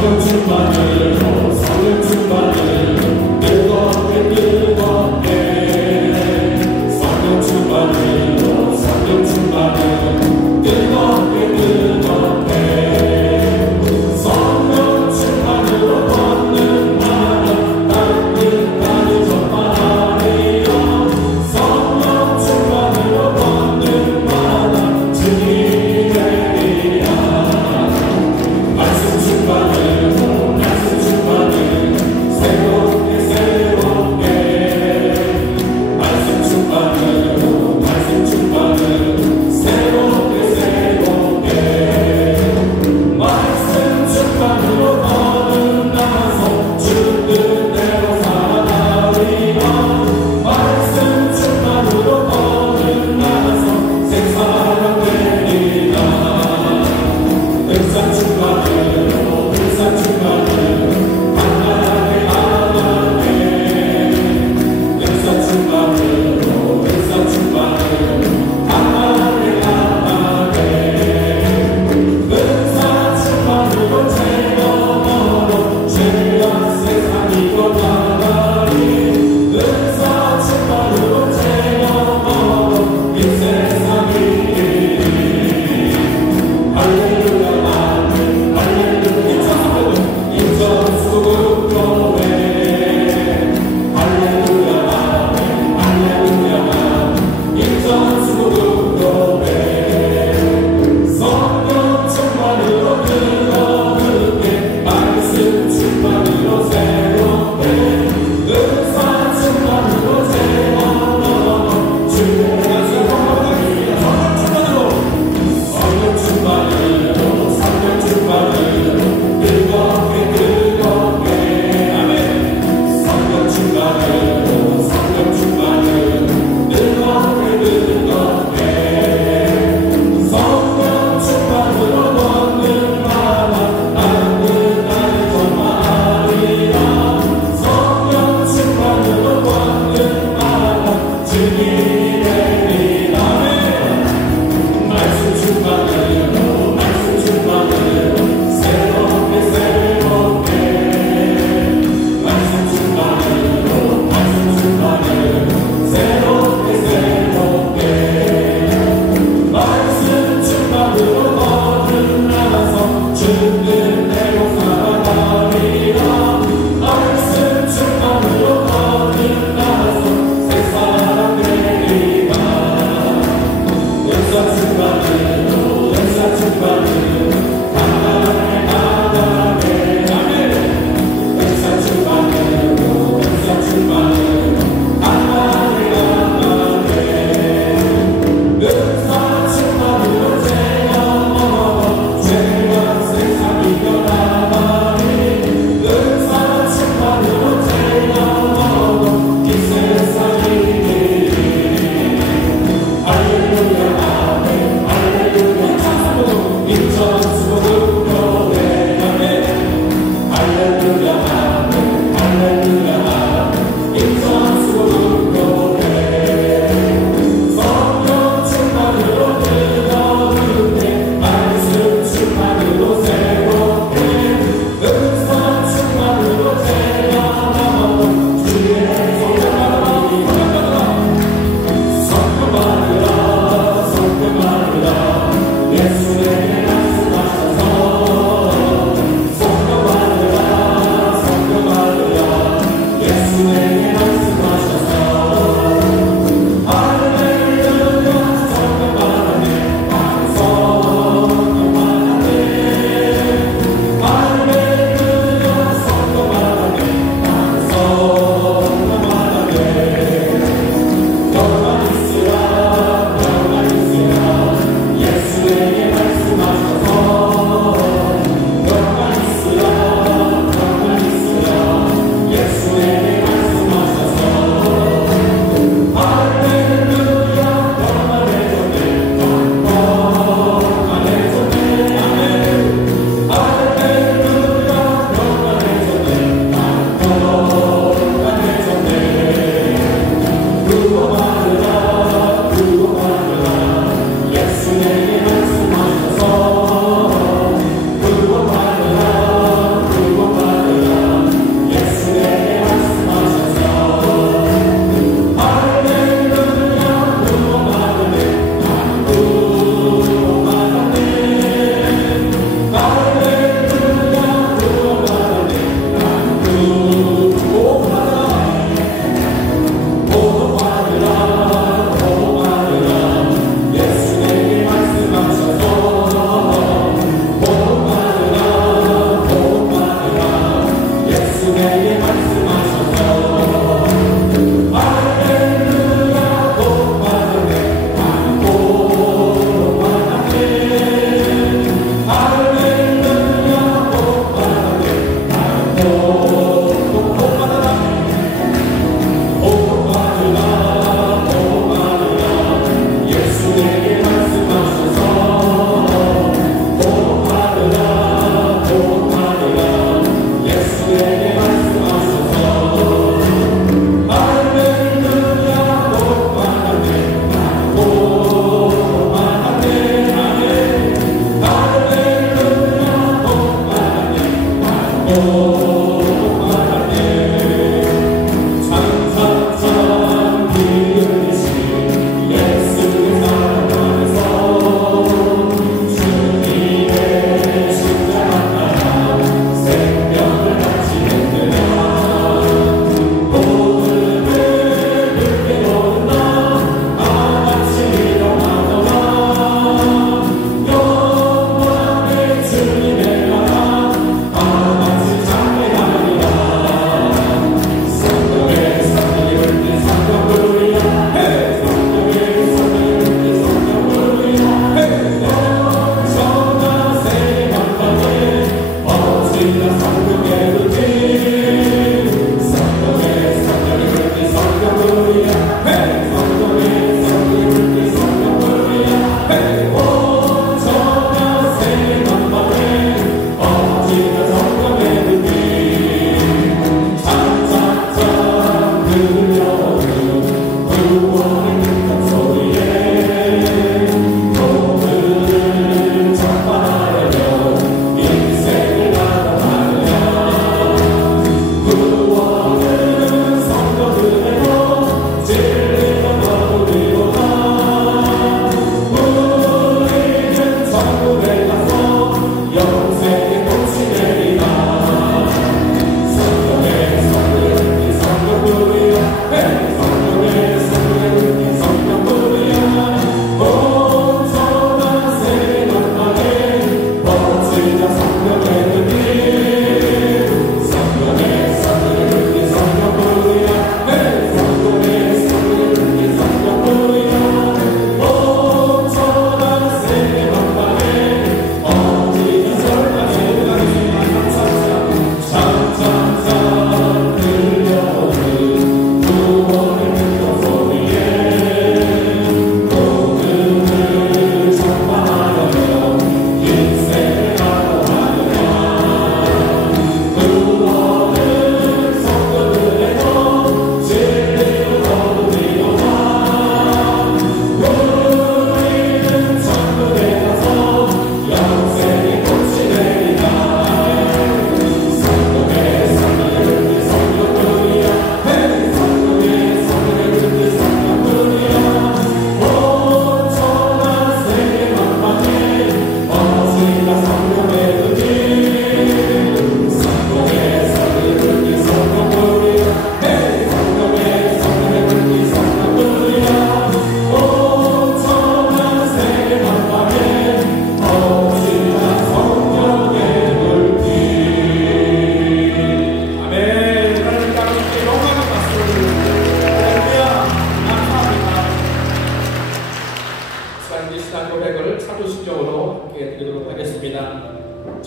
말씀 충만을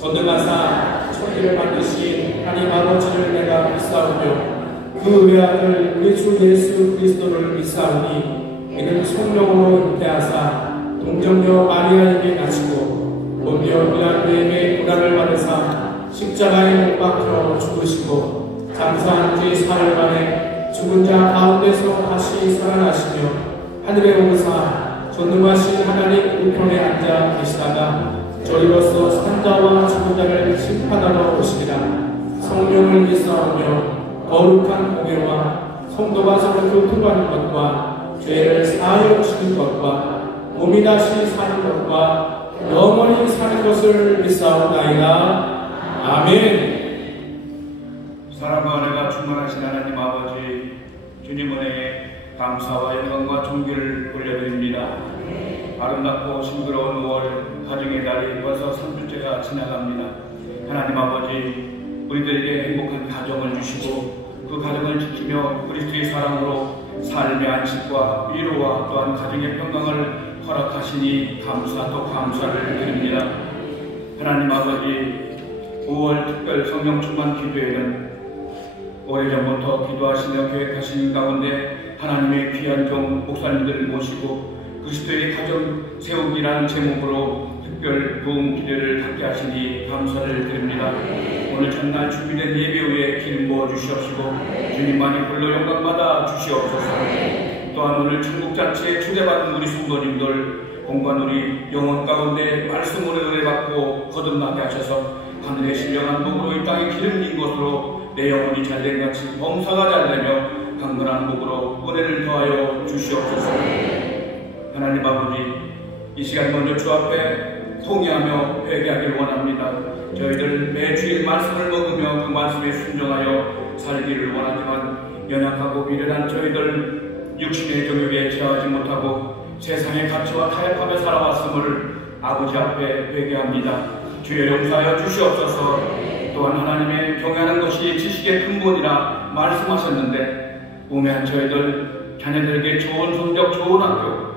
전능하사 천지를 만드신 하나님 아버지를 내가 믿사오며 그 외아들 우리 주 예수 그리스도를 믿사오니 이는 성령으로 잉태하사 동정녀 마리아에게 나시고 본디오 빌라토에게 고난을 받으사 십자가에 못 박혀 죽으시고 장사한 지 사흘 만에 죽은 자 가운데서 다시 살아나시며 하늘에 오르사 전능하신 하나님 우편에 앉아 계시다가 저희로서 산자와 죽은 자를 심판하러 오시리라. 성령을 믿사오며 거룩한 공예와 성도가 서로 교통하는 것과 죄를 사하여 주시는 것과 몸이 다시 사는 것과 영원히 사는 것을 믿사오나이다. 아멘. 사랑과 은혜가 충만하신 하나님 아버지, 주님 은혜에 감사와 영광과 존귀를 올려드립니다. 아름답고 싱그러운 5월 가정의 달이 벌써 3주째가 지나갑니다. 하나님 아버지, 우리들에게 행복한 가정을 주시고 그 가정을 지키며 그리스도의 사랑으로 삶의 안식과 위로와 또한 가정의 평강을 허락하시니 감사 또 감사를 드립니다. 하나님 아버지, 5월 특별 성령 충만 기도회는 오래전부터 기도하시며 계획하신 가운데 하나님의 귀한 종 목사님들을 모시고 그리스도의 가정 세우기라는 제목으로 특별 부흥 기도를 갖게 하시니 감사를 드립니다. 오늘 전날 준비된 예배 후에 기름 부어 주시옵시고 주님만이 홀로 영광 받아 주시옵소서. 또한 오늘 천국 잔치에 초대받은 우리 성도님들 공간 우리 영혼 가운데 말씀으로 은혜 받고 거듭나게 하셔서 하늘의 신령한 복으로 이 땅에 기름진 것으로 내 영혼이 잘된같이 범사가 잘되며 강건한 복으로 은혜를 더하여 주시옵소서. 하나님 아버지, 이 시간 먼저 주 앞에 통회하며 회개하기를 원합니다. 저희들 매 주일 말씀을 먹으며 그 말씀에 순종하여 살기를 원하지만 연약하고 미련한 저희들 육신의 정욕에 취하지 못하고 세상의 가치와 타협하며 살아왔음을 아버지 앞에 회개합니다. 주여 용서하여 주시옵소서. 또한 하나님의 경외하는 것이 지식의 근본이라 말씀하셨는데 우매한 저희들 자녀들에게 좋은 성적, 좋은 학교,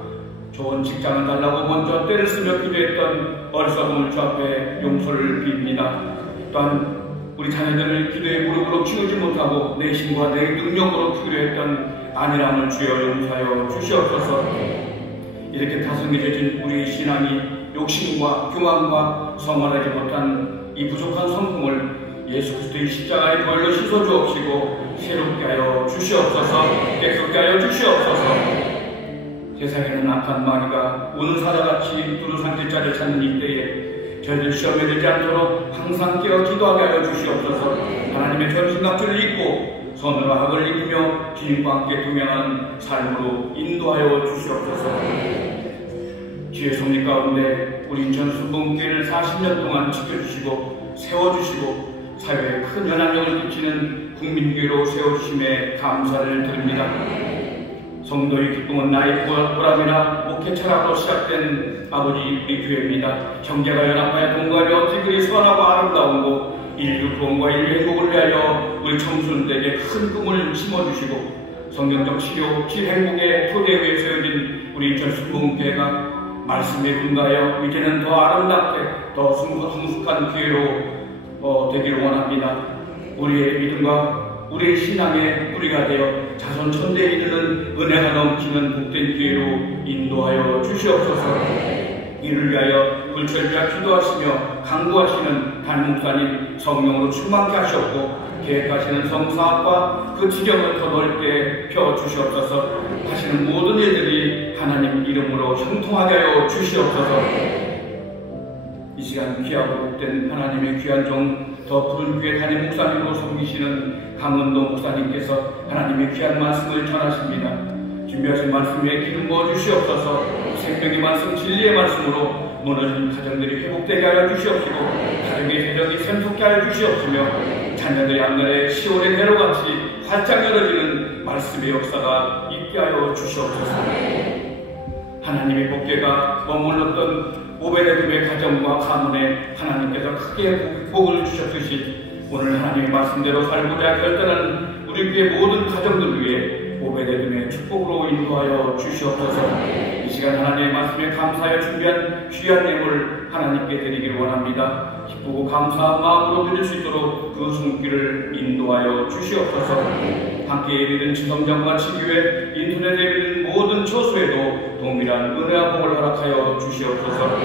좋은 직장을 달라고 먼저 때를 쓰며 기도했던 어리석음을 주 앞에 용서를 빕니다. 또한 우리 자녀들을 기도의 무릎으로 키우지 못하고 내 힘과 내 능력으로 키우려했던 안일함을 주여 용서하여 주시옵소서. 이렇게 다성해진 우리 신앙이 욕심과 교만과 성화하지 못한 이 부족한 성품을 예수 그리스도의 십자가의 보혈로 씻어주옵시고 새롭게 하여 주시옵소서. 깨끗게 하여 주시옵소서. 세상에는 악한 마귀가 우는 사자같이 두루상 길자를 찾는 이때에 저희들 시험에 들지 않도록 항상 깨어 기도하게 하여 주시옵소서. 하나님의 전신갑주를 입고 선으로 학을 입으며 주님과 함께 동행하는 삶으로 인도하여 주시옵소서. 주의 섭리 가운데 우리 인천 순복음교회를 40년 동안 지켜주시고 세워주시고 사회에 큰 영향력을 끼치는 국민교회로 세워주심에 감사를 드립니다. 성도의 기쁨은 나의 보람이나 목회 철학으로 시작된 아버지 우리 교회입니다. 형제가 연합하여 동거하며 어찌 그리 선하고 아름다운고 인류 구원과 인류 행복을 위하여 우리 청소년들에게 큰 꿈을 심어주시고 성경적 치료, 질행복의 토대 위에 세워진 우리 인천 순복음교회가 말씀에 분가하여 이제는 더 아름답게 더 성숙한 교회로 되기를 원합니다. 우리의 믿음과 우리의 신앙의 뿌리가 되어 자손 천대에 이르는 은혜가 넘치는 복된 교회로 인도하여 주시옵소서. 이를 위하여 불철주야 기도하시며 강구하시는 담임 목사님 성령으로 충만케 하셨고 계획하시는 성사학과 그 지경을 더 넓게 펴주시옵소서. 하시는 모든 일들이 하나님 이름으로 형통하게 하여 주시옵소서. 이 시간 귀하고 복된 하나님의 귀한 종 더 푸른 교회 담임 목사님으로 섬기시는 강은도 목사님께서 하나님의 귀한 말씀을 전하십니다. 준비하신 말씀에 기름 부어 주시옵소서. 생명의 말씀, 진리의 말씀으로 무너진 가정들이 회복되게 하여 주시옵시고 가정의 재정이 샘솟게 하여 주시옵시며 자녀들의 앞날에 시온의 대로같이 활짝 열어지는 말씀의 역사가 있게 하여 주시옵소서. 하나님의 복계가 머물렀던 오베데돔의 가정과 가문에 하나님께서 크게 복을 주셨듯이 오늘 하나님의 말씀대로 살고자 결단하는 우리 교회 모든 가정들 위해 오베데돔의 축복으로 인도하여 주시옵소서. 이 시간 하나님의 말씀에 감사하여 준비한 귀한 예물 하나님께 드리기를 원합니다. 기쁘고 감사한 마음으로 드릴 수 있도록 그 손길을 인도하여 주시옵소서. 함께 예비된 지성전과 지교회, 인터넷 예비된 모든 처소에도 동일한 은혜와 복을 허락하여 주시옵소서.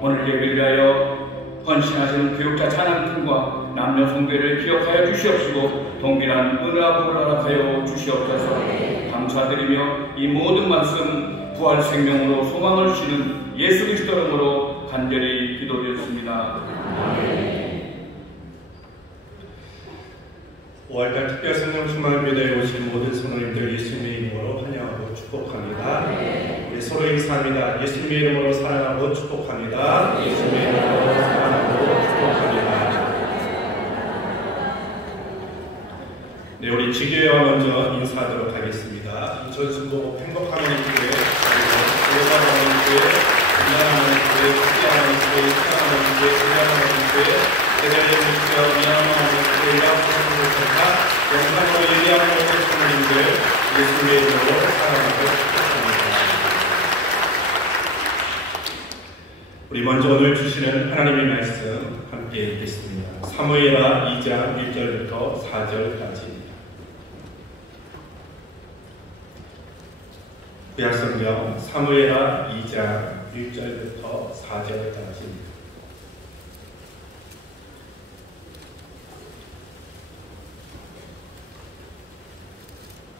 오늘 예비를 위하여 헌신하시는 교육자 찬양팀과 남녀 성교회를 기억하여 주시옵시고 동일한 은혜와 복을 허락하여 주시옵소서. 감사드리며 이 모든 말씀 부활 생명으로 소망을 주시는 예수 그리스도 이름으로 간절히 기도드렸습니다. 5월달 특별 성령 충만을 믿어 오신 모든 성도님들 예수님의 이름으로 환영하고 축복합니다. 우리 서로 인사합니다. 예수님의 이름으로 사랑하고 축복합니다. 예수님의 이름으로 사랑하고 축복합니다. 네, 우리 지교회와 먼저 인사하도록 하겠습니다. 인천 순복음 행복한 교회, 교회하는 교회, 미안하는 교회, 축제하는 교회, 사랑하는 교회, 사랑하는 교회, 대전의 목표, 미안하는 교회, 양성교회가 영상으로 예리한 모든 성도님들 예수님의 이름으로 사랑하고 축복합니다. 우리 먼저 오늘 주시는 하나님의 말씀 함께 읽겠습니다. 사무엘하 2장 1절부터 4절까지입니다. 구약성경 사무엘하 2장 1절부터 4절까지입니다.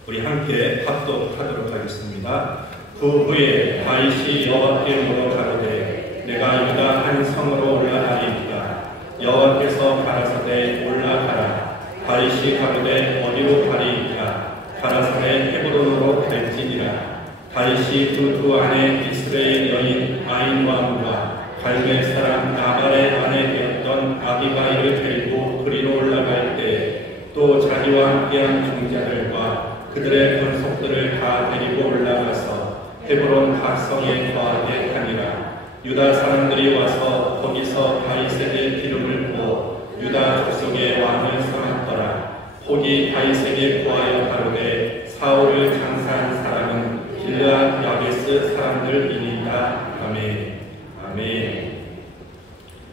우리 함께 합독하도록 하겠습니다. 그 후에 다윗이 여호와께 물어 가로되 내가 유다 한 성으로 올라가리이까 여호와께서 가라사대 올라가라. 가리시 가로되 어디로 가리이까. 가라사대 헤브론으로 갈지니라. 가리시 두 안에 이스라엘 여인 아인왕과 갈멜 사람 나발의 아내 되었던 아비가일을 데리고 그리로 올라갈 때 또 자기와 함께한 종자들과 그들의 권속들을 다 데리고 올라가서 헤브론 각성에 거하게 하니라. 유다 사람들이 와서 거기서 다윗에게 기름을 부어 유다 족속의 왕을 삼았더라. 폭이 다윗에게 구하여 가로되 사울을 장사한 사람은 길르앗 야베스 사람들이니까. 아멘. 아멘.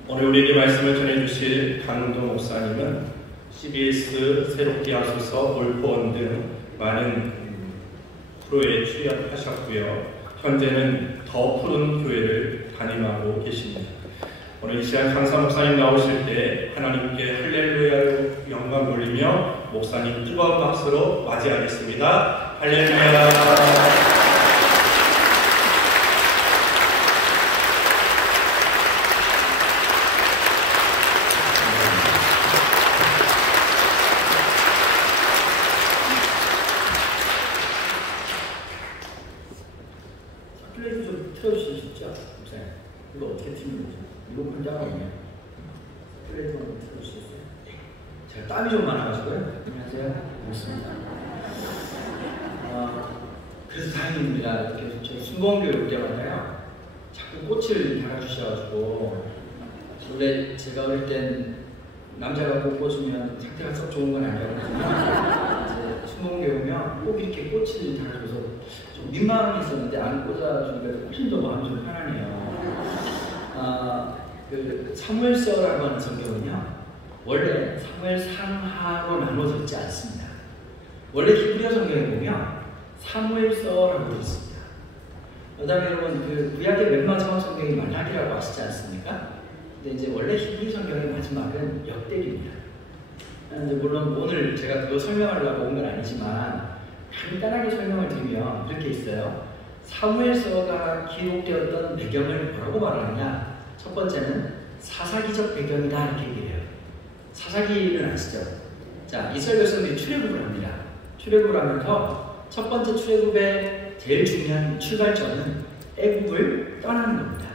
오늘 우리에게 말씀을 전해주실 강도 목사님은 CBS 새롭게 하소서, 올포원 등 많은 프로에 출연하셨고요. 현재는 더 푸른 교회를 담임하고 계십니다. 오늘 이 시간 강사 목사님 나오실 때 하나님께 할렐루야로 영광 돌리며 목사님 뜨거운 박수로 맞이하겠습니다. 할렐루야. 이거 어떻게 틀는 거죠? 이거 혼자거든요. 플레이트 한번 틀어줄 수 있어요? 제가 땀이 좀 많아가지고요. 안녕하세요. 반갑습니다. 그래서 다행입니다. 이렇게 저희 순복음교회 올 때마다요. 자꾸 꽃을 달아주셔가지고 원래 제가 어릴 땐 남자가 꽃 꽂으면 상태가 썩 좋은 건 아니거든요. 이제 순복음교회 오면 꼭 이렇게 꽃을 달아줘서 좀 민망함이 있었는데 안 꽂아주니까 훨씬 더 마음이 좀 편하네요. 그 사무엘서라고 하는 성경은요, 원래 사무엘 상하로 나눠져 있지 않습니다. 원래 히브리어 성경에 보면 사무엘서라고 되어 있습니다. 그다음에 여러분 그 구약의 맨 마지막 성경이 말라기라고 아시지 않습니까? 근데 이제 원래 히브리 성경의 마지막은 역대기입니다. 물론 오늘 제가 그거 설명하려고 온 건 아니지만 간단하게 설명을 드리면 이렇게 있어요. 사무엘서가 기록되었던 배경을 뭐라고 말하느냐? 첫 번째는 사사기적 배경이다 이렇게 얘기해요. 사사기는 아시죠? 자, 이스라엘 백성들이 출애굽을 합니다. 출애굽을 하면서 첫 번째 출애굽의 제일 중요한 출발점은 애굽을 떠나는 겁니다.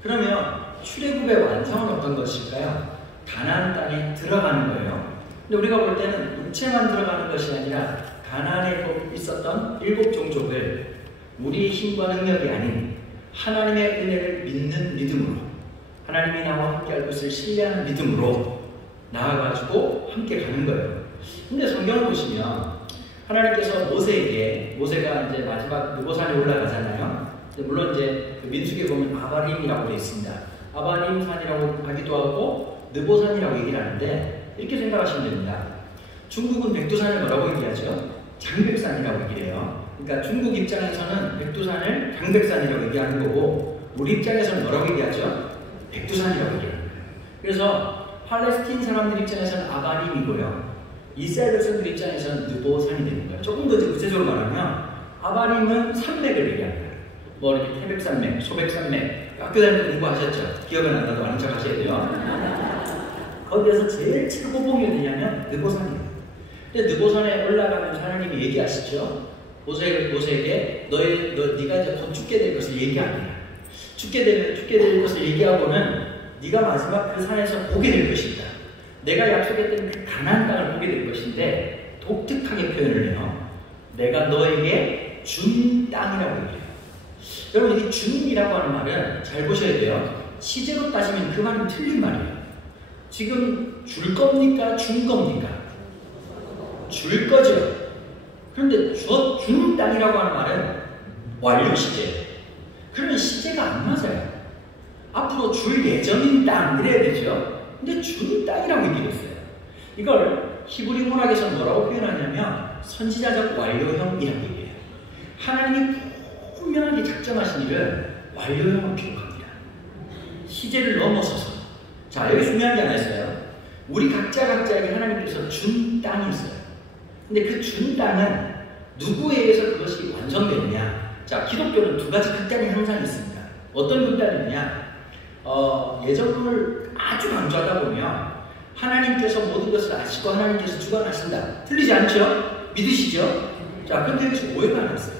그러면 출애굽의 완성은 어떤 것일까요? 가나안 땅에 들어가는 거예요. 근데 우리가 볼 때는 육체만 들어가는 것이 아니라 가나안에 있었던 7 종족을 우리의 힘과 능력이 아닌 하나님의 은혜를 믿는 믿음으로, 하나님이 나와 함께 할 것을 신뢰하는 믿음으로 나아가지고 함께 가는 거예요. 근데 성경을 보시면 하나님께서 모세가 이제 마지막 느보산에 올라가잖아요. 물론 이제 그 민수기에 보면 아바림이라고 되어 있습니다. 아바림 산이라고 하기도 하고 느보산이라고 얘기를 하는데 이렇게 생각하시면 됩니다. 중국은 백두산을 뭐라고 얘기하죠? 장백산이라고 얘기해요. 그러니까 중국 입장에서는 백두산을 장백산이라고 얘기하는 거고 우리 입장에서는 뭐라고 얘기하죠? 백두산이라고 얘기하는 거예요. 그래서 팔레스틴 사람들 입장에서는 아바림이고요. 이스라엘 백성들 입장에서는 느보산이 되는 거예요. 조금 더 구체적으로 말하면 아바림은 산맥을 얘기하는 거예요. 뭐 이렇게 태백산맥, 소백산맥 학교 다닐 때 공부하셨죠? 기억은 안 나도 아는 척 하셔야 돼요. 거기에서 제일 최고봉이 어디냐면 느보산이에요. 근데 느보산에 올라가면 하나님이 얘기하시죠. 모세에게 네가 이제 곧 죽게 될 것을 얘기합니다. 죽게 될 것을 얘기하고는 네가 마지막 그 산에서 보게 될 것이다. 내가 약속했던 그 가나안 땅을 보게 될 것인데 독특하게 표현을 해요. 내가 너에게 준 땅이라고 얘기해요. 여러분 이 준이라고 하는 말은 잘 보셔야 돼요. 시제로 따지면 그 말은 틀린 말이에요. 지금 줄 겁니까? 준 겁니까? 줄 거죠. 그런데 준 땅이라고 하는 말은 완료 시제예요. 그러면 시제가 안 맞아요. 앞으로 줄 예정인 땅 이래야 되죠. 근데 준 땅이라고 얘기했어요. 이걸 히브리 문학에서 뭐라고 표현하냐면 선지자적 완료형이라고 얘기해요. 하나님이 분명하게 작정하신 일을 완료형으로 기록합니다. 시제를 넘어서서. 자, 여기 중요한 게 하나 있어요. 우리 각자에게 하나님께서 준 땅이 있어요. 근데 그 준 땅은 누구에 의해서 그것이 완성되느냐? 자, 기독교는 두 가지 극단이 항상 있습니다. 어떤 극단이냐? 예정론을 아주 강조하다 보면 하나님께서 모든 것을 아시고 하나님께서 주관하신다. 틀리지 않죠? 믿으시죠? 자, 근데 여기서 오해가 났어요.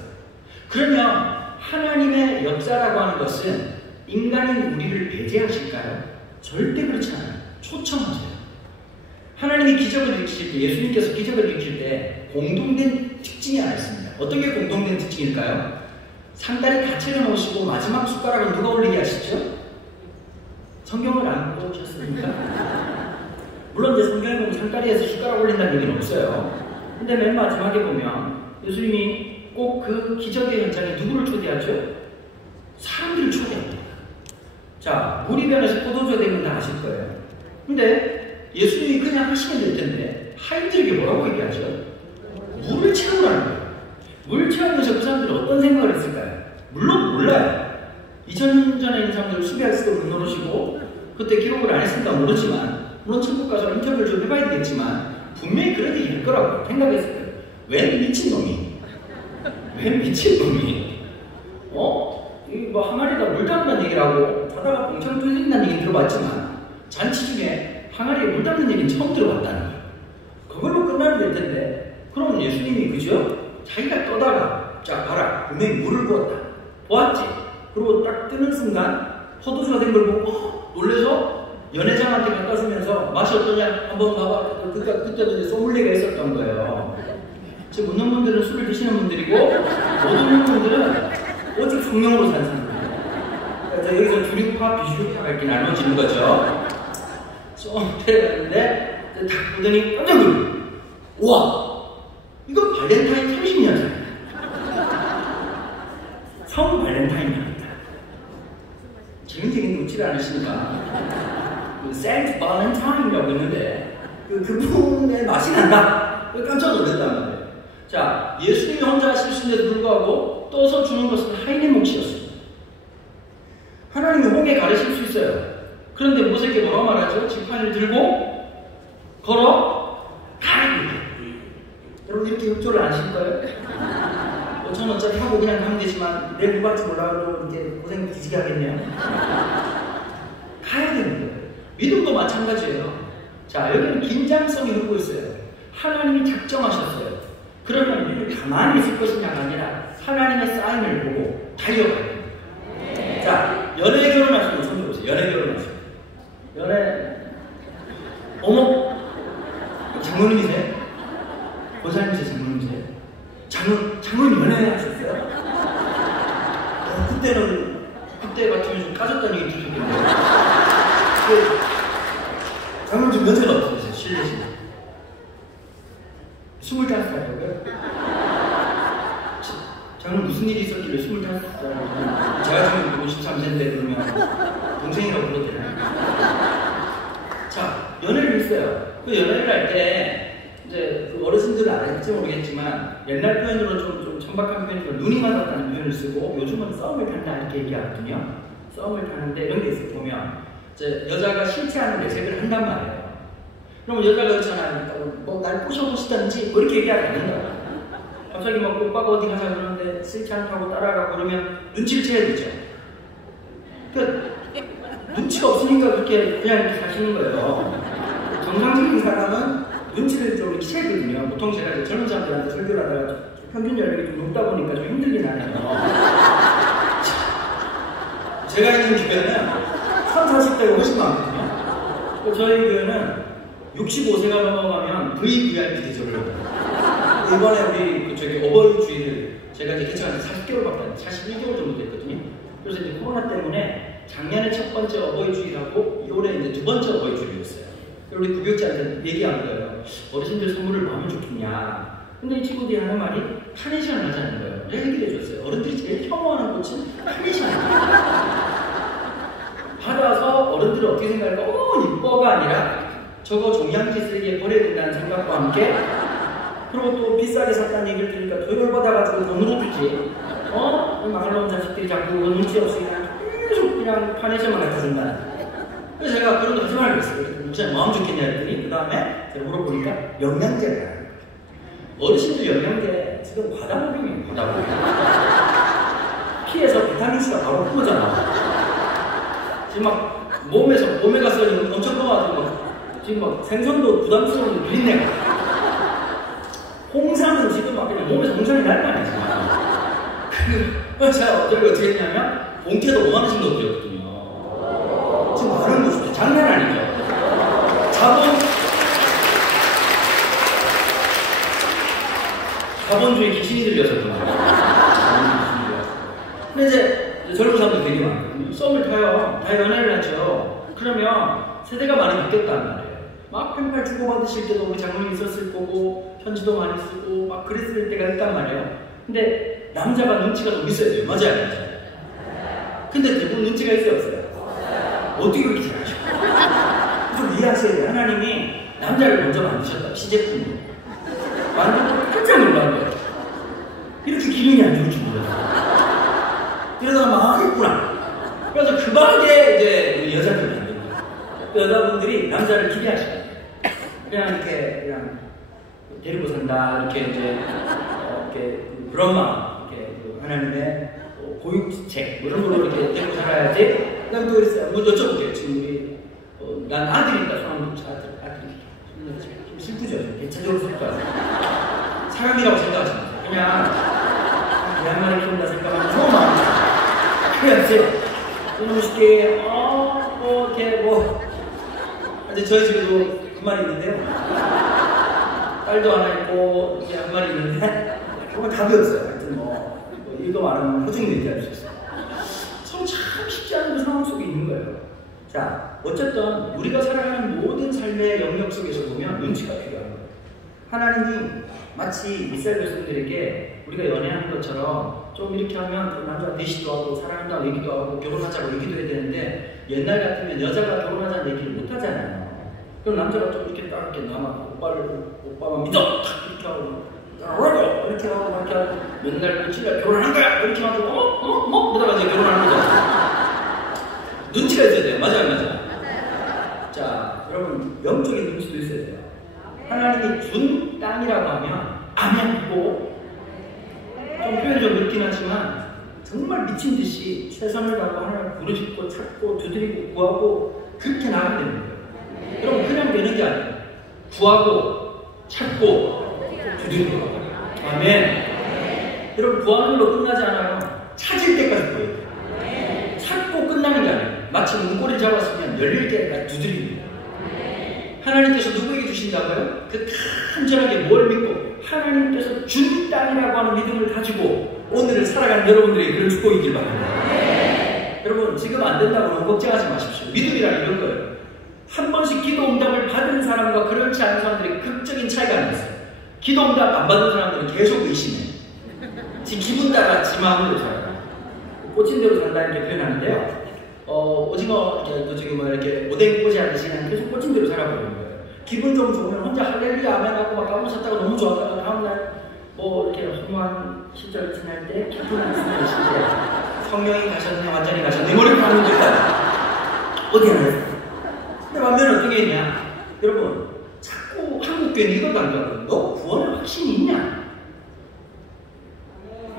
그러면 하나님의 역사라고 하는 것은 인간인 우리를 배제하실까요? 절대 그렇지 않아요. 초청하세요. 하나님이 기적을 일으키실 때, 예수님께서 기적을 일으킬 때 공동된 특징이 하나 있습니다. 어떤 게 공동된 특징일까요? 상다리 다 채려놓으시고 마지막 숟가락을 누가 올리게 하시죠? 성경을 안 보셨습니까? 물론 이제 성경에 보면 상다리에서 숟가락 올린다는 얘기는 없어요. 근데 맨 마지막에 보면 예수님이 꼭 그 기적의 현장에 누구를 초대하죠? 사람들을 초대합니다. 자, 무리변에서 포도주 되면 다 아실 거예요. 근데 예수님이 그냥 하시면 될 텐데 하인들에게 뭐라고 얘기하죠? 물을 채우라는 거예요. 물 채우면서 그 사람들이 어떤 생각을 했을까요? 물론 몰라요. 2000년 전에 있는 사람들 수비할 수도 못 노르시고 그때 기록을 안 했으니까 모르지만 물론 천국 가서 인터뷰를 좀 해봐야 되겠지만 분명히 그런 얘기 할 거라고 생각했을 거예요. 웬 미친놈이 뭐 항아리에다 물 담는 얘기를 하고 자다가 봉창 뚫린다는 얘기는 들어봤지만 잔치 중에 항아리에 물 담는 얘기는 처음 들어봤다는 거예요. 그걸로 끝나면 될 텐데 그러면 예수님이 그죠? 자기가 떠다가 자 봐라 분명히 물을 부었다 보았지? 그리고 딱 뜨는 순간 포도주가 된 걸 보고 놀래서 연회장한테 갖다 주면서 맛이 어떠냐 한번 봐봐. 그때도 이제 소믈리에가 있었던 거예요. 지금 묻는 분들은 술을 드시는 분들이고 못 웃는 분들은 오직 성령으로 사는 사람들이에요. 그래서 여기서 주류파, 비주류파가 이렇게 나눠지는 거죠. 소믈리에가 갔는데 딱 보더니 깜짝 놀랐어요. 우와! 이건 발렌타인 30년 전이야. 성 발렌타인입니다. 재밌는 놓지를 않으시니까 센트 발렌타인이라고 있는데 그분의 맛이 난다. 깜짝 놀랐단 말이에요. 자, 예수님이 혼자 하실수인데도 불구하고 떠서 주는 것은 하인의 몫이었습니다. 하나님이 홍해 가르칠 수 있어요. 그런데 모세에게 뭐라고 말하죠? 지팡이를 들고 걸어 가라. 여러분 이렇게 협조를 안 하실 거예요? 저는 어차피 하고 그냥 가면 되지만 내일 뭐 할지 몰라도 이렇게 고생 뒤지게 하겠네요. 가야 되는 거예요. 믿음도 마찬가지예요. 자, 여기는 긴장성이 흐르고 있어요. 하나님이 작정하셨어요. 그러면 우리는 가만히 있을 것이냐가 아니라 하나님의 사인을 보고 달려가야 돼요. 자, 연애 결혼하시면 손 들어보세요. 연애 결혼하시면. 연애, 어머? 장모님이세요? 권사님이세요? 장모님이세요? 장모님 연애하셨어요? 그때 같으면 좀 까졌다는 얘기 들으셨겠네요. 장모님 지금 몇 살 어떠세요? 실례시네. 25살이라고요? 장모님 무슨 일이 있었길래 25살? 제가 지금 53세인데 그러면 동생이라고 불러도 되나요? 자, 연애를 했어요. 그 연애를 할 때 이제 그 어르신들은 알았을지 모르겠지만 옛날 표현으로 좀 천박한 표현이고 눈이 맞았다는 표현을 쓰고 요즘은 싸움을 탄다 이렇게 얘기하거든요. 싸움을 타는데 이런 게 있어 보면 이제 여자가 싫지 않은 내색을 한단 말이에요. 그러면 여자가 그렇잖아요. 뭐 날 꼬셔보시던지 뭐 이렇게 얘기하면 안 된다. 갑자기 막 오빠가 어디 가자 그러는데 싫지 않다고 따라가고 그러면 눈치를 채야 되죠. 그러니까 눈치가 없으니까 그렇게 그냥 이렇게 사시는 거예요. 정상적인 사람은 눈치를 좀 이렇게 채거든요. 보통 제가 이제 젊은 사람들한테 설교를 하다가 평균 연령이 좀 높다 보니까 좀 힘들긴 하네요. 제가 있는 교회는 30, 40대가 훨씬 많거든요. 저희 교회는 65세가 넘어가면 VVIP 대접을 합니다. 이번에 우리 저기 어버이 주일을 제가 이제 개최한 지 40개월밖에 안 돼요. 41개월 정도 됐거든요. 그래서 이제 코로나 때문에 작년에 첫 번째 어버이 주일하고 올해 이제 두 번째 어버이 주일이었어요. 우리 구역자한테 얘기한 거예요. 어르신들 선물을 뭐 하면 좋겠냐. 근데 이 친구들이 하는 말이 카네이션을 하자는 거예요. 내가 얘기를 해줬어요. 어른들이 제일 혐오하는 꽃은 카네이션이에요. 받아서 어른들이 어떻게 생각할까? 이뻐가 아니라 저거 종양지 쓰레기에 버려야 된다는 생각과 함께 그리고 또 비싸게 샀다는 얘기를 들으니까 더 열받아가지고 돈으로 주지. 마을놈 자식들이 자꾸 눈치 없이 그냥 계속 그냥 카네이션만 갖다 준다. 그래서 제가 그런 거 하지 말고 했어요. 진짜 마음 좋겠냐 했더니 그 다음에 제가 물어보니까 영양제를 어르신들 영양제 지금 과다복용이에요. 과다복용. 피에서 비타민C가 바로 뿜어져 나와. 지금 막 몸에서 오메가3이 엄청 커가지고 지금 막 생선도 부담스러운 비린내가. 홍삼은 지금 막 그냥 몸에서 홍삼이 날 거 아니야. 제가 어떻게 했냐면 봉투에다 5만원씩 넣어드렸거든요. 지금 말하는 거 진짜 장난 아니죠. 자본주의 귀신이 들려서구나. 근데 이제 젊은 사람들 되게 많아요. 썸을 타요. 다 연애를 하죠. 그러면 세대가 많이 바뀌었단 말이에요. 막 펜팔 주고받으실 때도 우리 장모님 있었을 거고 편지도 많이 쓰고 막 그랬을 때가 있단 말이에요. 근데 남자가 눈치가 좀 있어야 돼요. 맞아요. 근데 대부분 눈치가 있어요, 없어요? 어떻게 그렇게 잘하셔? 좀 이해하셔야 돼요. 하나님이 남자를 먼저 만드셨다. 시제품으로. 만들고 깜짝 놀랐어요. 이렇게 기능이 안 좋을 줄 몰랐어요. 이러다가 망하겠구나. 그래서 급하게 이제 우리 여자들 만든 거예요. 여자분들이 남자를 기대하셔야 돼요. 그냥 이렇게 그냥 데리고 산다. 이렇게 이제 이렇게 그런 마음. 이렇게 하나님의 고육지책 이런 걸로 이렇게 데리고 살아야지. 그 다음에 또 있어요. 뭐 여쭤볼게요. 지금 우리 난 아들이니까 손한번 아들이 좀 슬프죠. 대체적으로 슬퍼요. 사람이라고 생각하지 마세요. 그냥 양말을 키운다 생각하면 좋은 마음이에요. 그래야지 너무 쉽게 이렇게 이제 저희 집에도 두 마리 있는데요. 딸도 하나 있고 이제 한 마리 있는데 정말 답이 없어요. 하여튼 일도 많으면 허증이 얘기할 수 있어요. 참 쉽지 않은 그 상황 속에 있는 거예요. 자, 어쨌든 우리가 살아가는 모든 삶의 영역 속에서 보면 눈치가 필요한 거예요. 하나님이 마치 이스라엘 백성들에게 우리가 연애하는 것처럼 좀 이렇게 하면 남자가 대시도 하고 사랑한다고 얘기도 하고 결혼하자고 얘기도 해야 되는데 옛날 같으면 여자가 결혼하자는 얘기를 못 하잖아요. 그럼 남자가 좀 이렇게 딱 이렇게 오빠만 믿어! 탁 이렇게 하고 이렇게 하고 이렇게 하고 맨날 며칠날 결혼한 거야! 이렇게 하고 그러다가 이제 결혼하는 거죠. 눈치가 있어야 돼요. 맞아요. 자, 여러분 영적인 눈치도 있어야 돼요. 하나님이 준 땅이라고 하면 아멘고 좀 표현이 좀 그렇긴 하지만 정말 미친 듯이 최선을 다하고 하나님을 부르짖고 찾고 두드리고 구하고 그렇게 나가면 되는 거예요. 여러분 그냥 되는 게 아니에요. 구하고 찾고 두드리고 아멘. 여러분 구하는 걸로 끝나지 않아요. 찾을 때까지 구해야 돼요. 찾고 끝나는 게 아니에요. 마치 문고리를 잡았으면 열릴 때까지 두드리는 거예요. 하나님께서 누구에게 주신다고요? 그 간절하게 뭘 믿고 하나님께서 준 땅이라고 하는 믿음을 가지고 오늘을 살아가는 여러분들에게 그런 축복이길 바랍니다. 여러분 지금 안 된다고 너무 걱정하지 마십시오. 믿음이란 이런 거예요. 한 번씩 기도 응답을 받은 사람과 그렇지 않은 사람들이 극적인 차이가 안 있어요. 기도 응답 안 받은 사람들은 계속 의심해. 지 기분 따라 지 마음대로 살아요. 꽂힌 대로 산다 이렇게 표현하는데요. 오징어 지금 이렇게 오뎅 꽂이 하듯이 그냥 계속 꽂힌 대로 살아버리는 거예요. 기분 좀 좋으면 혼자 할렐루야 아멘하고 막 가고 샀다가 너무 좋았다가 다음날 이렇게 허무한 시절 지날 때 기쁜 한숨을 쉬게 성령이 가셨네 완전히 가셨네 머리를 하는 거야. 어디 하나 근데 반면에 어떻게 했냐 여러분 자꾸 한국교회는 이것도 안 가거든요. 너 구원에 확신이 있냐?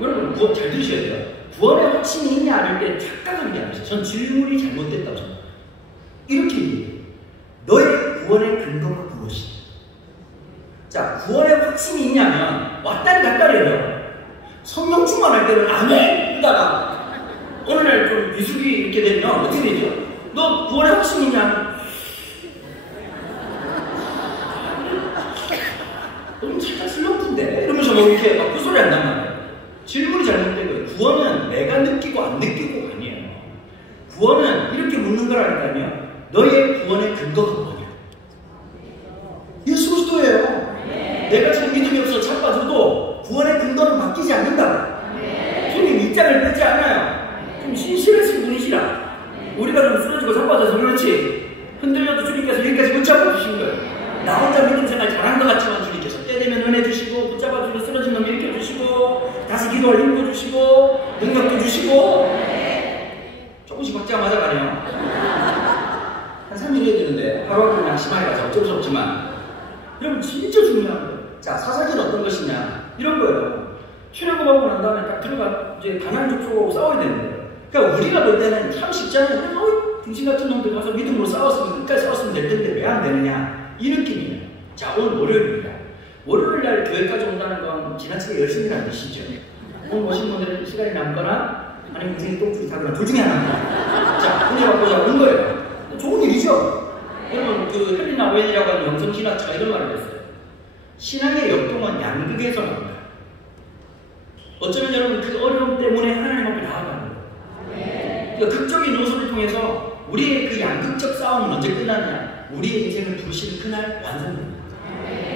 여러분 구원 잘 들으셔야 돼요. 구원에 확신이 있냐 할 때 착각하는 게 아니죠. 전 질문이 잘못됐다고 생각해요. 이렇게 얘기해요. 너의 구원의 근거가 무엇이냐? 자, 구원의 확신이 있냐면 왔다리 갔다리예요. 성령 충만할 때는 아멘! 이러다가 어느 날 좀 미숙이 이렇게 되면 어떻게 되죠? 너 구원의 확신이 있냐? 너무 잠깐 슬럼프인데? 이러면서 이렇게 막 그 소리 한단 말이에요. 질문이 잘못된 거예요. 구원은 내가 느끼고 안 느끼고가 아니에요. 구원은 이렇게 묻는 거라니까요. 너의 구원의 근거가 뭐냐? 예수 그리스도예요. 내가 지금 믿음이 없어 자빠져도 구원의 근거는 바뀌지 않는다. 주님 입장을 뺏지 않아요. 좀 신실하신 분이시라. 우리가 좀 쓰러지고 자빠져서 그렇지 흔들려도 주님께서 여기까지 붙잡아 주신 거예요. 나 혼자 믿음 생활 잘한 것 같지만 주님께서 때 되면 은혜 주시고 붙잡아주고 쓰러진 놈 일으켜 주시고 다시 기도할 힘도 주시고 능력도 주시고 조금씩 박자가 맞아가네요. 한 3일 해야 되는데 하루하루 그냥 심하게 가서 어쩔 수 없지만 여러분 진짜 중요한 거예요. 자, 사사기는 어떤 것이냐 이런 거예요. 출애굽하고 난 다음에 딱 들어가 이제 가나안 족속하고 싸워야 되는 거예요. 그러니까 우리가 볼 때는 참 쉽지 않아요. 귀신 같은 놈들 가서 믿음으로 싸웠으면 끝까지 싸웠으면 될 텐데 왜 안 되느냐? 이 느낌이에요. 자, 오늘 월요일입니다. 월요일 날 교회까지 온다는 건 지나치게 열심히라는 뜻이죠. 오늘 오신 분들은 시간이 남거나 아니면 인생이 똥줄이 타거나 둘 중에 하나입니다. 자, 은혜 받고자 온 거예요. 좋은 일이죠. 여러분, 그 헬리나 웬이라고 하는 영성신학자가 이런 말을 했어요. 신앙의 역동은 양극에서 나옵니다. 어쩌면 여러분 그 어려움 때문에 하나님 앞에 나아가는 거예요. 그러니까 극적인 요소를 통해서 우리의 그 양극적 싸움은 언제 끝나냐? 우리의 인생을 부르시는 그날 완성됩니다.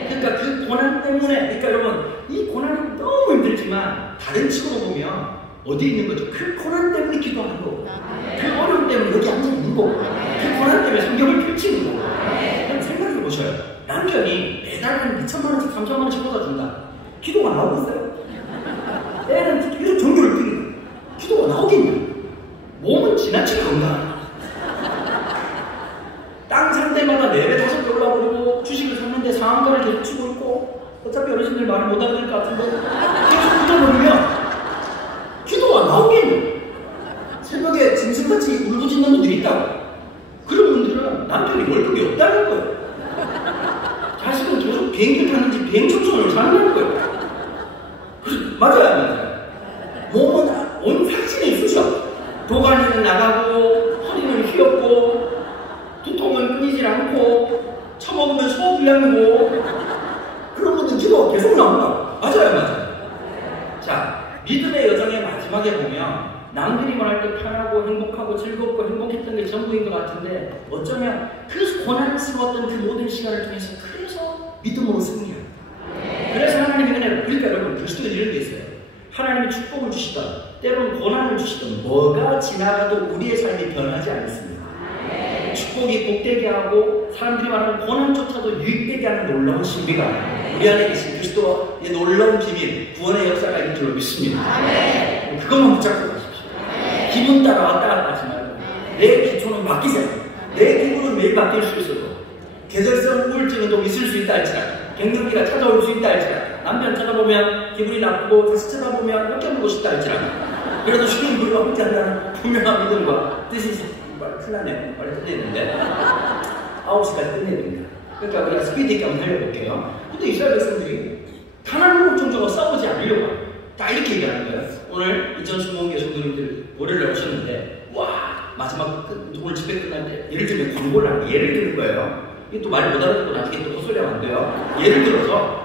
그러니까 그 고난 때문에, 그러니까 여러분 이 고난이 너무 힘들지만 다른 측으로 보면 어디 있는 거죠? 그 고난 때문에 기도하는 거고, 그 어려움 때문에 여기 앉아 있는 거고, 그 고난 때문에 성경을 펼치는 거고. 그럼 생각해 보셔요. 남편이 매달 한 2천만 원씩 3천만 원씩 꽂아준다. 기도가 나오고 있어요? 애는 계속 종교를 드리고 기도가 나오겠냐? 몸은 지나치게 건강하다. 땅 산 데마다 4배 5배 올라버리고 주식을 샀는데 상한가를 계속 치고 있고 어차피 어르신들 말을 못 알아들 것 같은데 계속 붙어버리면 기도가 나오겠냐? 새벽에 짐승같이 울부짖는 분들이 있다고. 그런 분들은 남편이 월급이 없다는 거예요. 자식은 계속 비행기 타는지 비행 청소년을 사는 거예요. 맞아요. 몸은 온 상신이 쑤셔. 도가니는 나가고 허리는 휘었고 두통은 끊이질 않고 처먹으면 소불량이고 그런 분들 기도가 계속 나온다. 맞아요. 자, 믿음의 여정의 마지막에 보면 남들이 말할 때 편하고 행복하고 즐겁고 행복했던 게 전부인 것 같은데 어쩌면 그 고난스러웠던 그 모든 시간을 통해서 그래서 믿음으로 승리해요. 그래서 하나님의 은혜를, 그러니까 여러분 그리스도에 이런 게 있어요. 하나님이 축복을 주시던 때로는 고난을 주시던 뭐가 지나가도 우리의 삶이 변하지 않습니다. 축복이 복되게 하고 사람들이 말하는 고난조차도 유익되게 하는 놀라운 신비가 우리 안에 계신 그리스도의 놀라운 비밀, 구원의 역사가 있는 줄로 믿습니다. 그것만 붙잡고 가십시오. 기분 따라 왔다 갔다 하지 말고 내 기초는 바뀌세요. 내 기분은 매일 바뀔 수 있어도 계절성 우울증은 좀 있을 수 있다 할지라도 갱년기가 찾아올 수 있다 할지라도 남편 쳐다보면 기분이 나쁘고 다시 쳐다보면 뺏겨보고 싶다 할지라도 그래도 주님 우리가 혼자 한다는 분명한 믿음과 뜻이 큰일 나네요. 빨리 끝내는데 9시까지 끝내야 됩니다. 그러니까 우리가 스피드 있게 한번 달려볼게요. 근데 이스라엘 백성들이 가나안 목종자와 싸우지 않으려고 다 이렇게 얘기하는 거예요. 오늘 이전 순복음교회 성도님들 월요일에 오셨는데 와 마지막 오늘 집회 끝날 때 예를 들면 광고를 하는 예를 드는 거예요. 이게 또 말 못 알아듣고 나중에 또 헛소리하면 안 돼요. 예를 들어서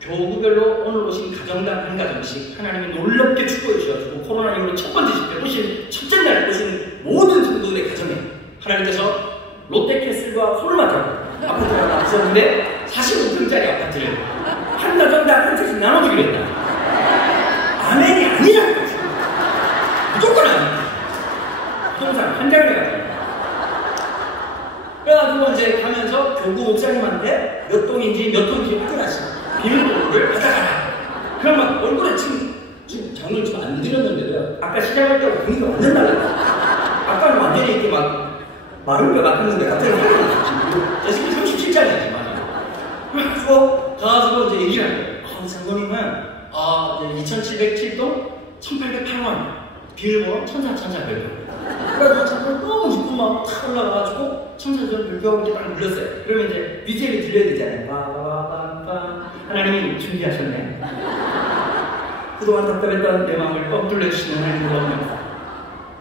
교구별로 오늘 오신 가정당 한 가정씩 하나님이 놀랍게 축복해 주셔가지고 코로나 이후로 첫 번째 집회 오신 첫째 날 오신 모든 성도들의 가정에 하나님께서 롯데캐슬과 솔마장 아파트를 하나 주셨는데 45평짜리 아파트를 한 가정당 한 채씩 나눠주기로 했다. 아멘이 아니라는 거죠. 무조건 아닙니다. 부동산 한 장을 가져요. 그래가지고 이제 가면서 교구 목사님한테 몇 동인지 몇 동인지 확인하시고 비밀번호를 받아가라. 그럼 막 얼굴에 지금 장을 좀 안 드렸는데도요. 아까 시작할 때 분위기가 완전 달라요. 아까는 완전히 이렇게 막 마른 뼈 같았는데 갑자기 살아났어요. 제 지금 37장이지 맞아요. 그래서 가가지고 이제 얘기를 하는 거예요. 장모님은 2707동 1808원 비밀번호 14,400원. 그래서 장모님 너무 기쁜 마음 탁 올라가가지고 14,400원 이렇게 딱 눌렀어요. 그러면 이제 BGM이 들려야 되잖아요. 빠바바밤 하나님이 준비하셨네. 그동안 답답했던 내 마음을 뻥 뚫려주시는 하나님으로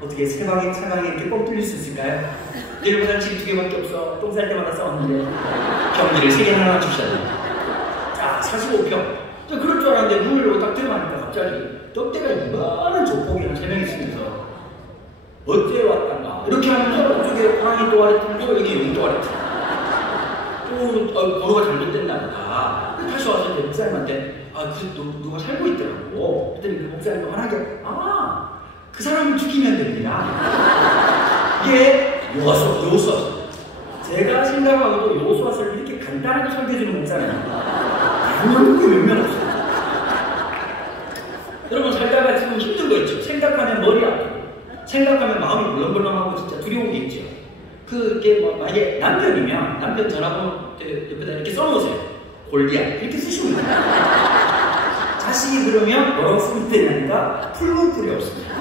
어떻게 세 방에 차방에 이렇게 뻥 뚫릴 수 있을까요? 여러분 화장실이 2개밖에 없어. 똥 쌀 때마다 싸웠는데 경기를 3개 하나 주셨네. 자 45평. 저 그럴 줄 알았는데 문을 열고 딱 들어가니까 갑자기 떡대가 이만한 족복이 한 3명 있으면서 어째 왔단가 이렇게 하면서 이쪽에 호랑이 또아래 틀고 여기 용 또아래 틀고 번호가 잘못됐나 보다. 다시 와서 이제 목사님한테 누가 살고 있더라고. 그랬더니 그 목사님이 환하게 그 사람을 죽이면 됩니다. 이게 요소수. 제가 생각하고도 요소수를 이렇게 간단하게 설계해주는 목사님입니다. 강력하게 몇 명 없어요. 여러분 살다가 지금 힘든 거 있죠. 생각하면 머리 아프고 생각하면 마음이 물렁물렁하고 진짜 두려운 게 있죠. 그게 뭐 만약에 남편이면 남편 전화번호 옆에다 이렇게 써놓으세요. 골리앗 이렇게 쓰시면 돼요. 자식이 그러면 뭐라고 쓰면 되냐니까 풀문들이 없습니다.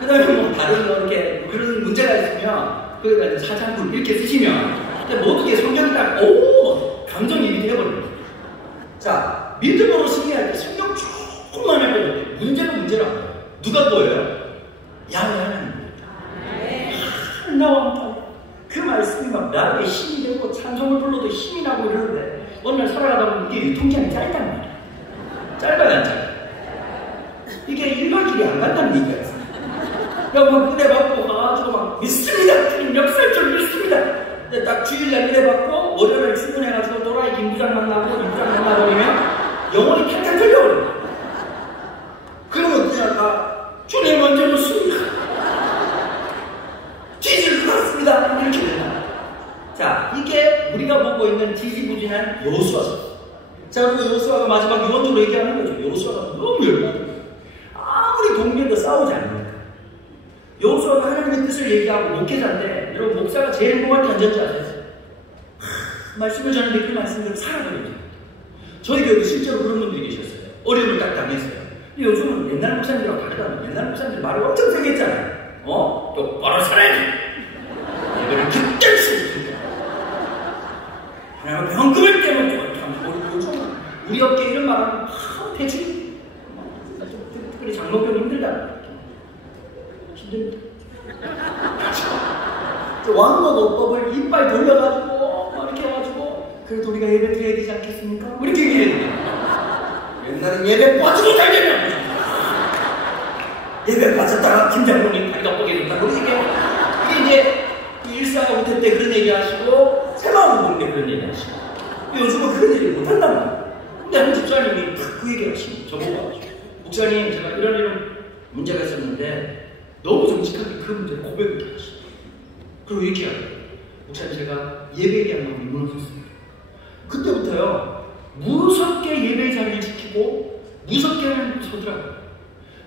그 다음에 뭐 다른 뭐 이렇게 그런 문제가 있으면 그러니까 사장군 이렇게 쓰시면 모든 게 성경이 딱 오 감정이입이 되어버려요. 자, 믿음으로 승리할 때 성경 조금만 해보는데 문제는 누가 보여요? 야훼 하나님. 나와 그 말씀이 막 나에게 힘이 되고 찬송을 불러도 힘이 나고 이러는데 어느 날 살아가다 보면 이게 유통기한이 짧단 말이야. 짧아요, 안 짧아요? 이게 1박 2일이 안 간다는 얘기가 있어요. 막 은혜 받고 가가지고 막 믿습니다. 주님 역사할 줄 믿습니다. 근데 딱 주일날 은혜 받고 월요일 출근해가지고 또라이 김부장 만나고 김부장 만나버리면 영혼이 탁탁 털려버려요. 그러면 그냥 다 주님 먼저 놓습니다. 뒤질 것 같습니다. 이렇게 된다. 자, 이게 우리가 보고 있는 뒤지부진한 여호수아서. 자, 그리고 여호수아가 마지막 유언적으로 얘기하는 거죠. 여호수아가 너무 열받아요. 아무리 동료도 싸우지 않습니까? 여호수아가 하나님의 뜻을 얘기하고 목회자인데 여러분 목사가 제일 뭐할 때 앉았지 아세요? 말씀을 전하는데 그 말씀대로 살아버리죠. 저희 교회도 실제로 그런 분들이 계셨어요. 어려움을 딱 당했어요. 근데 요즘은 옛날 목사님들하고 다르다면 옛날 목사님들 말을 엄청 세게 했잖아요. 똑바로 살아야지. 예배를 극단식으로 하나님의 현금을 때문에 요즘 우리 업계 이런 말하면 대충 특별히 장로교는 힘들다. 힘듭니다. 왕노노법을 이빨 돌려가지고 막 이렇게 해가지고 그래도 우리가 예배 드려야 되지 않겠습니까? 이렇게 얘기했는데 옛날에 예배 빠지고 달려면 예배 빠졌다가 김장로님 다리가 뻐개졌다고 이게 이제 일사가 못할 때 그런 얘기 하시고 새마음을 보는 데 그런 얘기 하시고 요즘은 그런 얘기 못한단 말이에요. 근데 한 집사님이 그 얘기 하시고 저보고 목사님 제가 이런 문제가 있었는데 너무 정직하게 그 문제를 고백을 하시고 그리고 이렇게 하고 목사님 제가 예배에 대한 마음이 무너졌습니다. 그때부터요 무섭게 예배 자리를 지키고 무섭게는 서더라고요.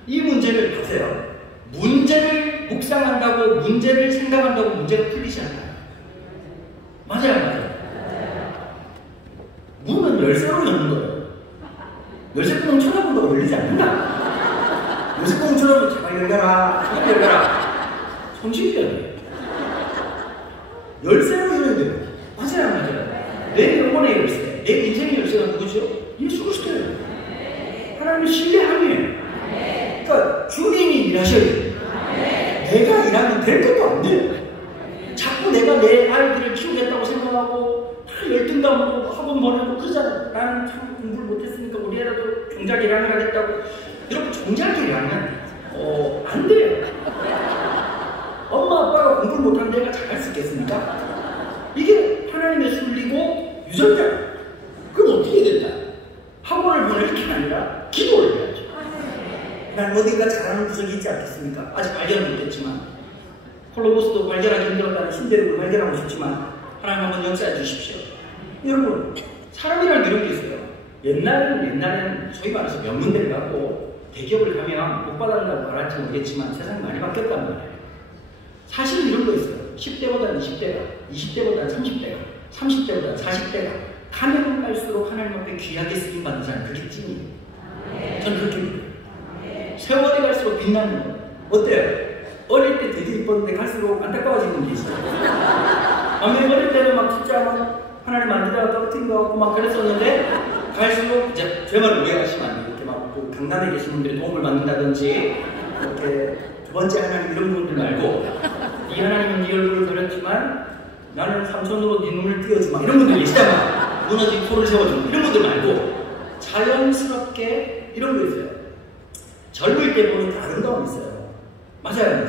이 문제를 보세요. 문제를 묵상한다고 문제를 생각한다고 문제가 풀리지 않아요. 맞아요. 문은 열쇠로 여는 거예요. 열쇠구멍 쳐다본다고 열리지 않는다. 열쇠구멍 쳐다보고 제발 열려라. 성실이잖아요. 열쇠로 여는 거예요. 맞아요. 내 영혼의 열쇠, 내 인생의 열쇠가 누구죠? 예수 그리스도예요. 하나님을 신뢰함이에요. 그러니까 주님이 일하셔야 돼요. 내가 일하면 될 것도 안 돼요. 자꾸 내가 내 아이들을 키우겠다고 생각하고 다 열등감으로 학원 보내고 그러잖아요. 나는 참 공부를 못했으니까 우리 애라도 종작 1학년 하겠다고. 여러분 종작 1학년 안 돼요. 엄마 아빠가 공부를 못하는 애가 잘할 수 있겠습니까? 이게 하나님의 순리고 유전자. 그럼 어떻게 된다? 학원을 보낼 게 아니라 기도를 해야죠. 난 어딘가 잘하는 구석이 있지 않겠습니까? 아직 발견은 못했지만 콜럼버스도 발견하기 힘들었다는 신대륙을 발견하고 싶지만 하나님 한번 역사해 주십시오. 여러분 사람이라는 이런 게 있어요. 옛날에는 소위 말해서 명문대를 가고 대기업을 가면 못 받아준다고 말할지 모르겠지만 세상이 많이 바뀌었단 말이에요. 사실은 이런 거 있어요. 10대보다 20대가 20대보다 30대가 30대보다 40대가 가면 갈수록 하나님 앞에 귀하게 쓰임받는 사람 그게 찐이에요. 저는 그렇게 믿어요. 세월이 갈수록 빛나는 거예요. 어때요? 어릴 때 되게 이뻤는데 갈수록 안타까워지는 게 있어요. 아무리 어릴 때는 막 진짜 막 하나님 만지다가 떨어뜨린 것 같고 막 그랬었는데 갈수록 이제 제 말을 오해하시면 안 돼요. 이렇게 막 강남에 계신 분들이 도움을 받는다든지 이렇게 두 번째 하나님 이런 분들 말고 이 하나님은 네 얼굴을 그렸지만 나는 삼손으로 네 눈을 띄워주마 이런 분들 계시잖아. 무너진 코를 세워주마 이런 분들 말고 자연스럽게 이런 거 있어요. 젊을 때 보면 다 아름다움이 있어요. 맞아요.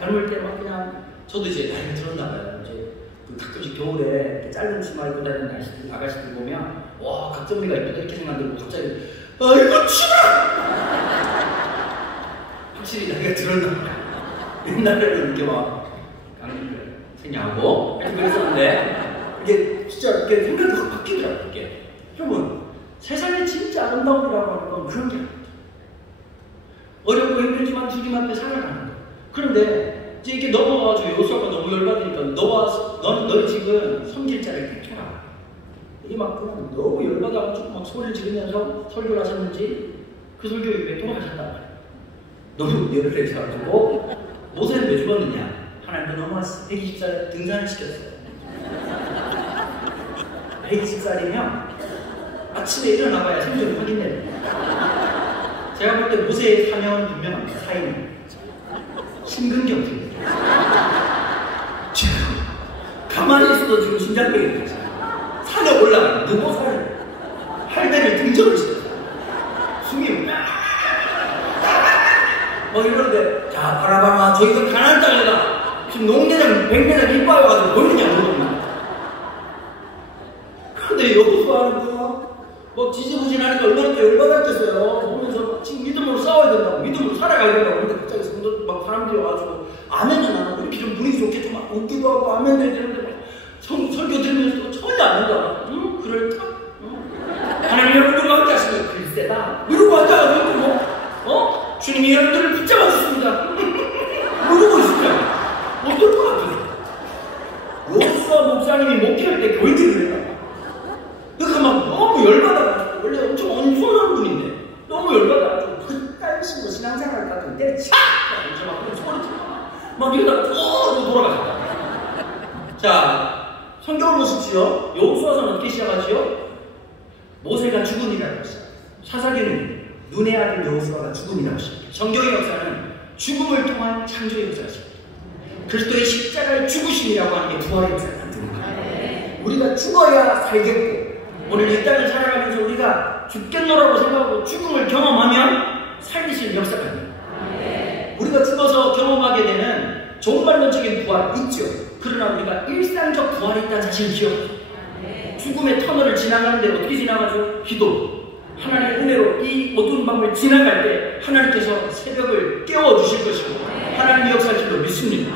젊을 때 막 그냥 저도 이제 나이가 들었나 봐요. 이제 그 가끔씩 겨울에 짧은 치마 입고 다니는 아가씨들 보면 와 각선미가 이쁘다 이렇게 생각하고 갑자기 아이고 치마! 확실히 나이가 들었나 봐요. 옛날에는 이렇게 막 강의를 생략하고 하여튼 그랬었는데 이게 진짜 이렇게 생각이 확 바뀌더라고요. 이게 여러분 세상에 진짜 아름다움이라고 하는 건 그런 게 아니에요. 어렵고 힘들지만 주님 앞에 살아가는 거예요. 그런데 이제 이렇게 넘어가가지고 여호수아가 너무 열받으니까 너는 지금 섬길 자를 택해라. 이게 막 그냥 너무 열받아가지고 막 소리를 지르면서 설교를 하셨는지 그 설교 이후에 돌아가셨단 말이에요. 너무 열을 내셔가지고 모세는 왜 죽었느냐? 하나님도 너무 120살 등산을 시켰어요. 120살이면 아침에 일어나봐야 생존이 확인됩니다. 제가 볼 때 모세의 사명은 분명합니다. 사인 심근경색. 지금 가만히 있어도 지금 심장병이 들었어요. 산에 올라가 누구 산에 할배를 등적을 시켰어요. 숨이 이러는데 자 바라봐라 저기가 가난한 땅이다. 지금 농대장 100대장 이빨 와가지고 보이느냐 물어봅니다. 그런데 여호수아는 뭐 지지부진하니까 얼마나 또 열받았겠어요. 보면서 지금 믿음으로 싸워야 된다고, 믿음으로 살아가야 된다고. 근데 갑자기 성도 막 사람들이 와가지고 아멘은 안 하고 이렇게 좀 분위기 좋게 좀 막 웃기도 하고 아멘 되는데 막 설교 들으면서 전혀 안 된다. 응? 그럴까? 하나님 여러분과 함께 하시면 글쎄다. 이러고 앉아가지고 주님이 여러분들을 붙잡아 주십니다. 모르고 있습니다. 어떨 것 같아요? 여호수아 목사님이 목회할 때 교인들을 했다. 그러니까 막 너무 열받아가지고, 원래 엄청 온순한 분인데 너무 열받아가지고 그딴 식으로 신앙생활 같은 때 차! 이렇게 막 소리 치고 막 이러다가 돌아가셨다. 자, 성경을 보십시오. 여호수아서는 어떻게 시작하지요? 모세가 죽음이라고 시작합니다. 사사기는 눈의 아들 여호수아가 죽음이라고 시작합니다. 성경의 역사는 죽음을 통한 창조의 역사가 시작합니다. 그리스도의 십자가의 죽으심이라고 하는 게 부활의 역사가 나타납니다. 우리가 죽어야 살겠고, 오늘 이 땅을 살아가면서 우리가 죽겠노라고 생각하고 죽음을 경험하면 살리시는 역사가 됩니다. 우리가 죽어서 경험하게 되는 종말론적인 부활 있죠. 그러나 우리가 일상적 부활이 있다는 사실을 기억합니다. 죽음의 터널을 지나가는데 어떻게 지나가죠? 기도. 하나님의 은혜로 이 어두운 밤을 지나갈 때 하나님께서 새벽을 깨워주실 것이고 하나님의 역사를 줄로 믿습니다.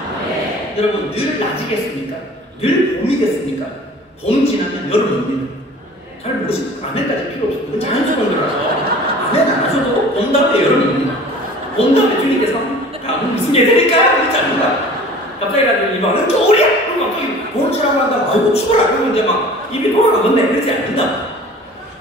여러분 늘 낮이겠습니까? 늘 봄이겠습니까? 봄 지나면 여름 옵니다. 잘 모르시고 아멘까지 필요 없어요. 그건 자연스러운 거라서 아멘 안 하셔도 봄 다음에 여름이 옵니다. 봄 다음에 주님께서 다음은 무슨 예배니까? 그렇지 않습니다. 갑자기 가지고 이방은 겨울이야! 그럼 갑자기 봄 지나고 한다고 아이고 추워라 그러면 이제 막 입이 돌아가겠네. 그러지 않는다.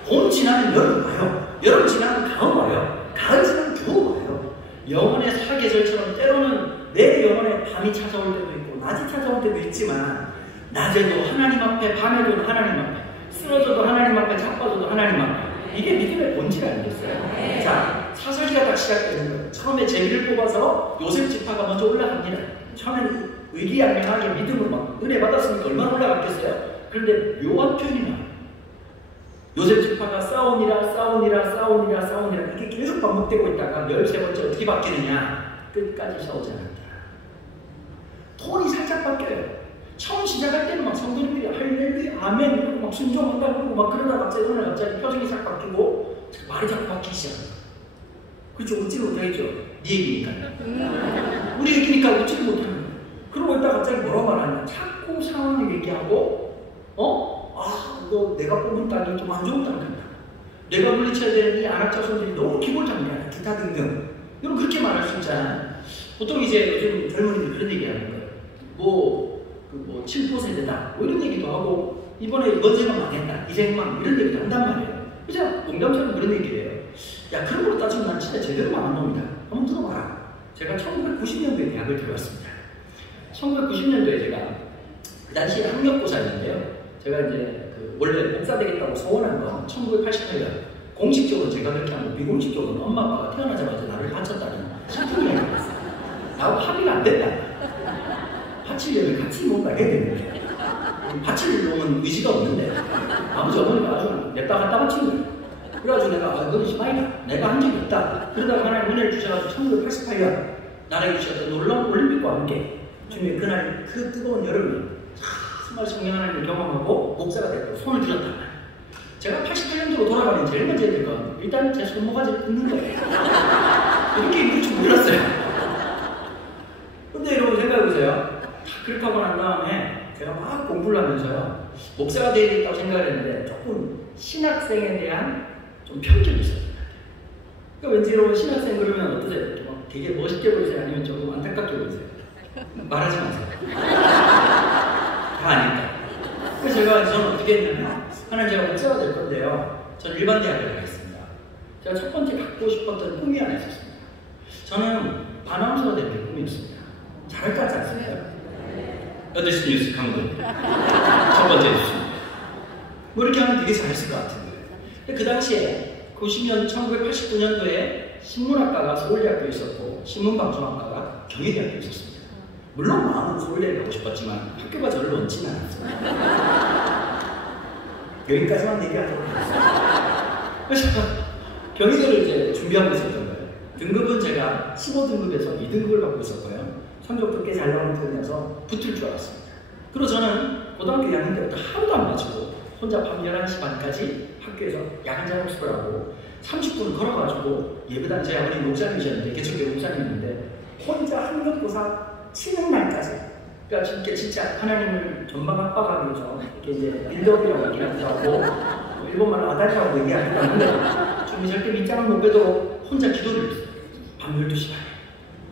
봄 지나면 여름 와요. 여름 지나면 가을 와요. 가을 지나면 겨울 와요. 영혼의 사계절처럼 때로는 내 영혼에 밤이 찾아올 때도 있고 낮이 찾아올 때도 있지만 낮에도 하나님 앞에 밤에도 하나님 앞에 쓰러져도 하나님 앞에 자빠져도 하나님 앞에 이게 믿음의 본질 아니겠어요? 자, 사사기가 딱 시작되는 거예요. 처음에 제비를 뽑아서 요셉 지파가 먼저 올라갑니다. 처음에는 의기양양하게 믿음으로 막 은혜 받았으니까 얼마나 올라갔겠어요? 그런데 묘한 표현이 나와요. 요셉 지파가 싸우니라 이게 계속 반복되고 있다가 13번째 어떻게 바뀌느냐? 끝까지 싸우지 않았다. 톤이 살짝 바뀌어요. 처음 시작할 때는 막 성도님들이 할렐루야 아멘 이러고 막 순종한다 그러고 막 그러다 갑자기 표정이 싹 바뀌고 말이 자꾸 바뀌기 시작합니다. 그렇죠? 웃지 못하겠죠? 네 얘기니까. 우리 얘기니까 웃지를 못하는 거예요. 그러고 있다가 갑자기 뭐라고 말하냐? 자꾸 상황을 얘기하고 너 내가 뽑은 딸이 좀 안 좋은 딸 같다. 내가 물리쳐야 되는 이 안학자손들이 너무 기본장애야. 기타 등등. 여러분 그렇게 말할 수 있잖아요. 보통 이제 요즘 젊은이들 그런 얘기하는 거예요. 뭐 7%다. 뭐 이런 얘기도 하고 이번 생각 망했다. 이 생각 이런 얘기도 한단 말이에요. 그죠? 농담처럼 그런 얘기를 해요. 야 그런 걸로 따지면 난 진짜 제대로 망한 놈이다. 한번 들어봐라. 제가 1990년도에 대학을 들어왔습니다. 1990년도에 제가 그 당시에 학력고사였는데요. 제가 이제 원래 목사 되겠다고 소원한 건 1988년 공식적으로 제가 그렇게 하고 비공식적으로는 엄마 아빠가 태어나자마자 나를 바쳤다는 슬픔이 있었어요. 나하고 합의가 안 된다. 바치려면 같이 뭔가 해야 되는데 바칠 놈은 의지가 없는데 아버지 어머니가 아주 냅다 갖다 바친 거예요. 그래가지고 내가 그것이 마이다. 내가 한 적이 없다. 그러다가 하나님 은혜를 주셔가지고 1988년 나라에 주셨던 놀라운 올림픽과 함께 주님의 그날 그 뜨거운 여름에 정말 성령 하나님을 경험하고 목사가 됐고 손을 들었단 말이에요. 제가 88년도로 돌아가면 제일 먼저 해야 될 건 일단 제 손모가지를 끊는 거예요. 이렇게 입을 줄 몰랐어요. 근데 여러분 생각해보세요. 다 그렇게 하고 난 다음에 제가 막 공부를 하면서요. 목사가 되어야 되겠다고 생각을 했는데 조금 신학생에 대한 좀 편견이 있었어요. 그러니까 왠지 여러분 신학생 그러면 어떠세요? 되게 멋있게 보이세요? 아니면 조금 안타깝게 보이세요? 말하지 마세요. 다 아니까. 그래서 저는 어떻게 했냐면 하나님 제가 목사가 될 건데요. 저는 일반 대학을 가겠습니다. 제가 첫 번째 갖고 싶었던 꿈이 하나 있었습니다. 저는 아나운서가 되는 게 꿈이었습니다. 잘할 것 같지 않습니까? 8시 뉴스 강도 첫 번째 뉴스입니다. 뭐 이렇게 하면 되게 잘했을 것 같은데. 그 당시에 1989년도에 신문학과가 서울대학교에 있었고 신문방송학과가 경희대학교에 있었습니다. 물론 마음은 서울대에 가고 싶었지만 학교가 저를 원치는 않았습니다. 여기까지만 얘기하도록 하겠습니다. 그래서 경희대를 이제 준비하고 있었던 거예요. 등급은 제가 15등급에서 2등급을 받고 있었고요. 성적도 꽤 잘 나오는 편이어서 붙을 줄 알았습니다. 그리고 저는 고등학교 2학년 때부터 하루도 안 마치고 혼자 밤 11시 반까지 학교에서 야간자 학습을 하고 30분 걸어가지고 예배당 제 아버지 목사님이셨는데 개척교회 목사님이었는데 혼자 학력고사 치는 날까지 그러니까 진짜 하나님을 전방 압박하기 위해서 이렇게 이제 빌드업이라고 얘기하기도 하고 일본말로 아다리라고 얘기하기도 하는데 좀 절대 밑장을 못 빼도록 혼자 기도를 했어요. 밤 12시 반에.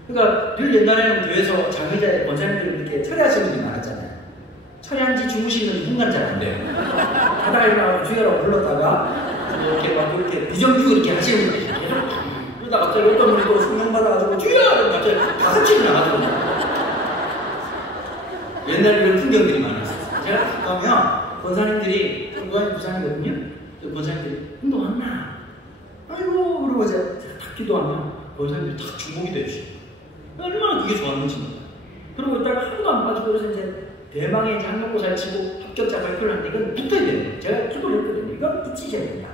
그러니까 늘 옛날에는 교회에서 장의자의 권사님들 이렇게 철회하시는 분이 많았잖아요. 철회한 지 주무시는 순간 잘 안 돼요. 가다가 일어나서 주여라고 불렀다가 이렇게 막 이렇게 비정규 이렇게 하시는 분이 계속 그러다가 갑자기 어떤 분이 또 성령 받아가지고 주여! 갑자기 다 같이 일어나거든요. 옛날에 이런 풍경들이 많았어요. 제가 가면 권사님들이 권사님 부산이거든요. 권사님들이 운동했나? 아이고 그러고 이제 딱 기도하면 권사님들이 다 주목이 되시고 얼마나 그게 좋았는지 몰라요. 그러고 있다가 하루도 안 빠지고 그래서 이제 대망의 이제 학력고사를 치고 합격자 발표를 하는데 이건 붙어야 돼요. 제가 기도를 했거든요. 이건 붙이셔야 된다.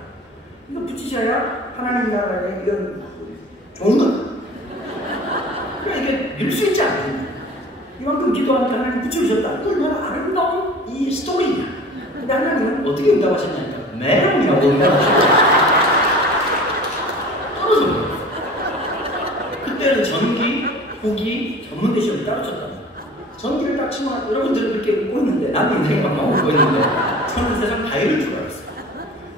이거 붙이셔야 하나님 나라에 이건 좋은 거다. 그러니까 이게 밀 수 있지 않습니다. 이만큼 기도하니까 하나님 붙여주셨다. 이거 얼마나 아름다운 이 스토리냐. 근데 하나님은 어떻게 응답하셨냐니까 매형이라고 응답하셨어요. 떨어져요. 그때는 전기, 후기, 전문대 시험이 따로 쳤답니다. 전기를 딱 치면 여러분들은 그렇게 웃고 있는데 나는 인생이 막 웃고 있는데 저는 세상 다 이럴 줄 알았어요.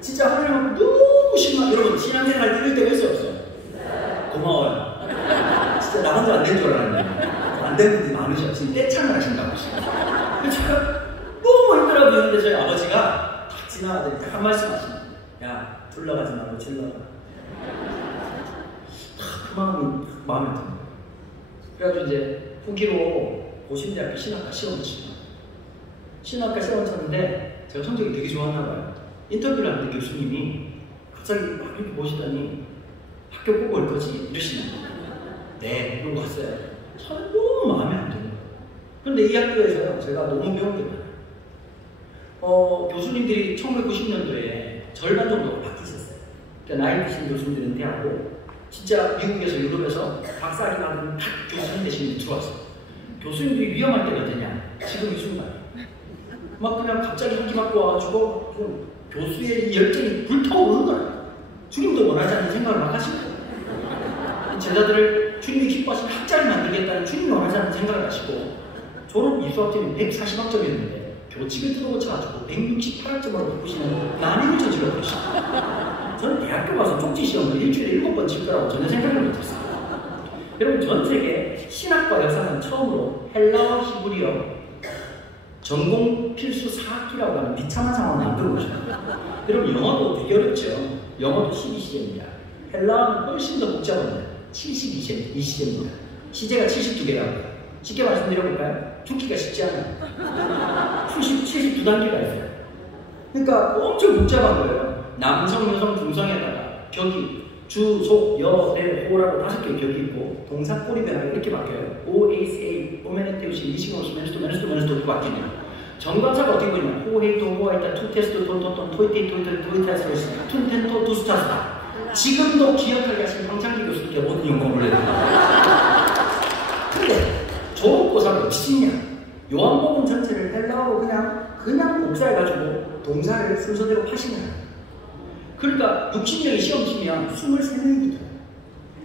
진짜 하나님은 너무 심한 여러분 신앙생활 이럴 때가 있어요 없어요? 고마워요. 진짜 나 혼자 안 된 줄 알았는데 안 된 분들이 많으셔. 지금 떼창을 하신다고 하시네요. 그래서 제가 너무 힘들어하고 있는데 저희 아버지가 딱 지나가더니 딱 한 말씀 하시네요. 야 둘러가지 말고 질러가. 그 마음이 마음에 듭니다. 그래가지고 이제 후기로 고신대학교 신학과 시험을 치고 신학과 시험을 쳤는데 제가 성적이 되게 좋았나 봐요. 인터뷰를 하는데 교수님이 갑자기 막 이렇게 보시더니 학교 보고 올 거지? 이러시는 거예요. 네, 그러고 갔어요. 저는 너무 마음에 안 드는 거예요. 그런데 이 학교에서요, 제가 너무 배운 게 많아요. 교수님들이 1990년도에 절반 정도가 바뀌셨어요. 그러니까 나이 드신 교수님들이 은퇴하고 진짜 미국에서 유럽에서 박사학위 나는 다 교수님 되신 분이 들어왔어요. 교수님들이 위험할 때가 되냐? 지금 이 순간. 막 그냥 갑자기 학기 받고 와가지고 좀 교수의 이 열정이 불타오르는 거예요. 주님도 원하지 않는 생각을 막 하시는 거예요. 제자들을 주님이 기뻐하시는 학자를 만들겠다는 주님이 원하지 않는 생각을 하시고 졸업 이수학점이 140학점이었는데 교칙을 뜯어고쳐가지고 168학점으로 바꾸시는 난임을 저질러 버리시고 저는 대학교 가서 쪽지 시험을 일주일에 7번 칠 거라고 전혀 생각을 못했어요. 여러분 전 세계 신학과 역사는 처음으로 헬라어 히브리어 전공 필수 4학기라고 하는 비참한 상황을 만들어 보셨어요. 여러분 영어도 되게 어렵죠. 영어도 12시제입니다. 헬라어는 훨씬 더 복잡합니다. 72시제입니다. 시제가 72개라고 해요. 쉽게 말씀드려볼까요? 죽기가 쉽지 않아요. 72단계가 있어요. 그러니까 엄청 복잡한 거예요. 남성, 여성, 중성에다가 격이 주, 속, 여, 대, 호라고 5개의 격이 있고 동사 꼬리 변화가 이렇게 바뀌어요. O, A, A, 오메네테우시, 미시고스, 메네스토, 메네스토, 메네스토 이렇게 바뀌네요. 정관사가 어떻게 보이냐면 호헤이토, 호아이타, 투테스토, 톤톤톤, 토이테이, 토이테이, 토이타스레스, 툰텐토, 두스타스다. 지금도 기억하게 하신 황창기 교수님께 모든 영광을 올려드립니다. 근데 졸업고사가 미치냐? 요한복음 전체를 헬라어로 그냥 복사해가지고 동사를 순서대로 파시냐? 그러니까 60명이 시험 치면 23명이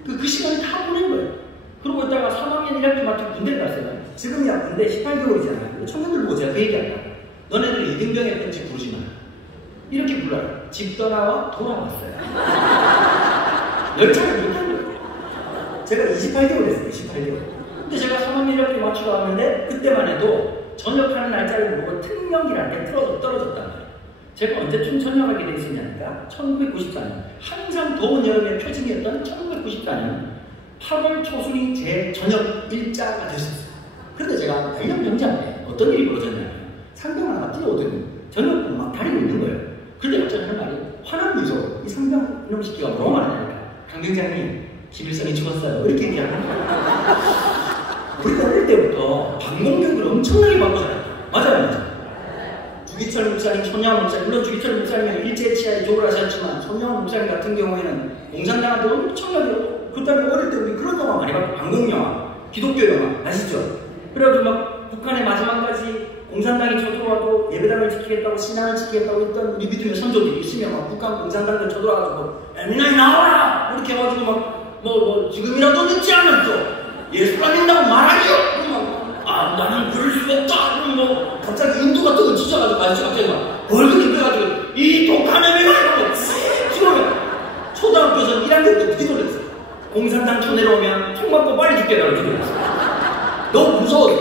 붙어요. 그 시간을 다 보낸 거예요. 그러고 있다가 3학년 1학기 마치고 군대를 갔어요. 지금이야 군대 18개월이잖아요. 청년들 보고 제가 그 얘기한다. 너네들 이등병의 벤치 부르지 마. 이렇게 불러요. 집 떠나와 돌아왔어요. 열차를 못한 거예요. 제가 28개월 했어요. 28개월. 근데 제가 3학년 1학기 마치고 왔는데 그때만 해도 전역하는 날짜를 보고 특명기라는 게 떨어졌단 말이에요. 제가 언제쯤 전역하게 돼 있었냐니까 1994년 항상 더운 여름의 표징이었던 1994년 8월 초순이 제 저녁 일자가 됐었어요. 그런데 제가 발령 정지한데 어떤 일이 벌어졌냐면 상병 하나 뛰어오더니 저녁 막 다니고 있는 거예요. 그런데 갑자기 하는 말이 화난 미소, 이 상병 이놈 새끼가 뭐라고 말하냐니까 강병장님 김일성이 죽었어요 이렇게 얘기하는 거예요. 우리가 어릴 때부터 방공격을 엄청나게 바꿨잖아요. 맞아요. 주기철 목사님, 손양원 목사님, 물론 주기철 목사님은 일제치하에 조를 하셨지만 손양원 목사님 같은 경우에는 공산당한테 엄청나게 그 다음에 어릴 때 우리 그런 영화 많이 봤고 방공영화, 기독교 영화 아시죠? 그래가지고 막 북한의 마지막까지 공산당이 쳐들어와도 예배당을 지키겠다고 신앙을 지키겠다고 했던 우리 믿음의 선조들이 있으면 막 북한 공산당들 쳐들어와가지고 에미나이 나와라! 이렇게 해가지고 막 지금이라도 늦지 않았어! 예수가 믿는다고 말하죠! 아, 나는 그럴 수 없다! 뭐, 갑자기 인도 같은 거 찢어가지고, 아저씨 갑자기 막, 얼굴이 빼가지고, 이 독한 애미가! 이러고, 찍으면, 초등학교에서 1학년 때 기도했어요. 공산당 쳐 내려오면, 총 맞고 빨리 죽겠다고 기도했어요. 너무 무서워서.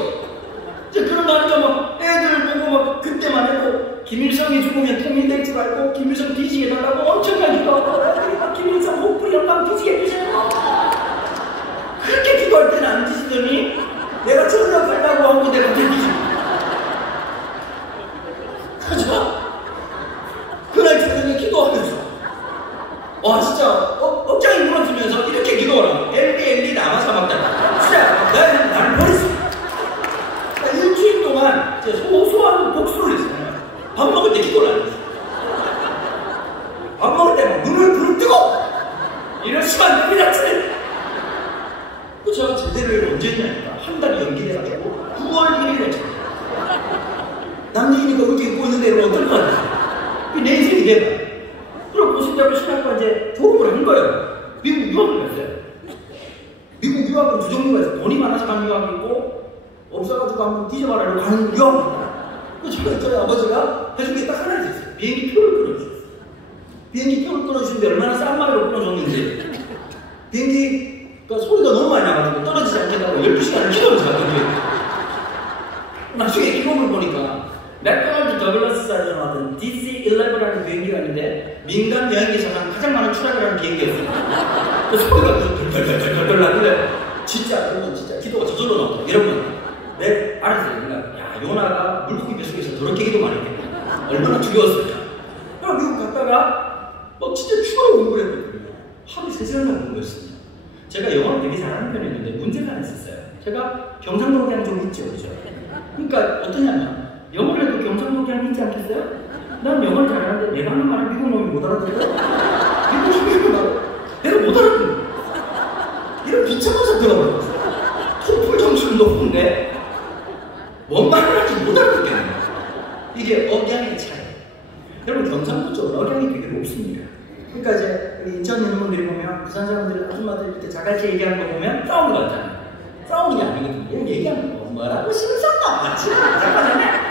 이제 그런 거 하니까 막, 애들 보고 막, 그때만 해도, 김일성이 죽으면 통일될 줄 알고, 김일성 뒤지게 달라고 엄청나게 기도하고, 김일성 목불이 영광 뒤지게 해주세요. 그렇게 기도할 때는 안 뒤지더니 내가 전혀 살라고 하고 내가 뒤지고 그죠? 그날 저녁에 기도하면서 와 진짜 억장이 무너지면서 이렇게 기도하라 엘리 나마사 막다 진짜 나를 버렸어. 일주일 동안 소소한 복수를 했어요. 밥 먹을 때 기도를 안 했어요. 밥 먹을 때 막 눈을 부릅뜨고 이러시면 안 됩니다. 제가 제대를 언제 했냐니까 한 달이 연기돼가지고 9월 1일에 했어요. 남녀이니까 그렇게 입고 있는데 이러면 어떨 것 같아요? 내 인생이 돼봐. 그럼 고신대학교 신학과 이제 졸업을 한 거예요. 미국 유학을 갔어요. 미국 유학은 두 종류가 있어요. 돈이 많아서 가는 유학이 있고 없어가지고 한번 뒤져봐라고 가는 유학이 있다. 그래서 저희 아버지가 해준 게 딱 하나 있었어요. 비행기 표를 끊어주셨어요. 비행기 표를 끊어주는데 얼마나 싼 말로 끊어줬는지 비행기 그러니까 소리가 너무 많이 나가지고 떨어지지 않겠다고 12시간을 기도를 잡았거든요. 나중에 기록을 보니까 맥도날드 더글라스 사이즈로 나왔던 DC-11라는 비행기가 있는데 민간 여행기에서 가장 많은 추락을 하는 비행기였어요. 그 소리가 덜덜덜덜덜 나는데 진짜 기도가 저절로 나왔다. 여러분 내 알았어요. 그러니까 야 요나가 물고기 뱃속에서 더럽게 기도 많이 했겠다. 얼마나 두려웠을까. 그럼 미국 갔다가 막 진짜 추가로 공부를 했거든요. 하루 3시간을 공부했습니다. 제가 영어를 되게 잘하는 편이었는데 문제가 하나 있었어요. 제가 경상도계양 좀 있죠, 그죠? 그러니까 어떠냐면 영어를 해도 경상도계양 있지 않겠어요? 난 영어를 잘하는데 내가 하는 말을 미국 놈이 못 알아들어요? 미국 놈이 내가 못 알아들어요. 이런 비참한 상태가 벌어졌어요. 토플 점수는 높은데 뭔 말을 할지 못 알아듣겠네요. 이게 억양의 차이. 여러분 경상도 쪽은 억양이 되게 높습니다. 그러니까 이제 우리 인천 있는 분들이 보면 부산 사람들 아줌마들 이렇게 자갈치 얘기하는 거 보면 싸우는 거 같잖아요. 싸우는 게 아니거든요. 이런 얘기하는 거 뭐라고 심상나 맞지? 잠깐만요.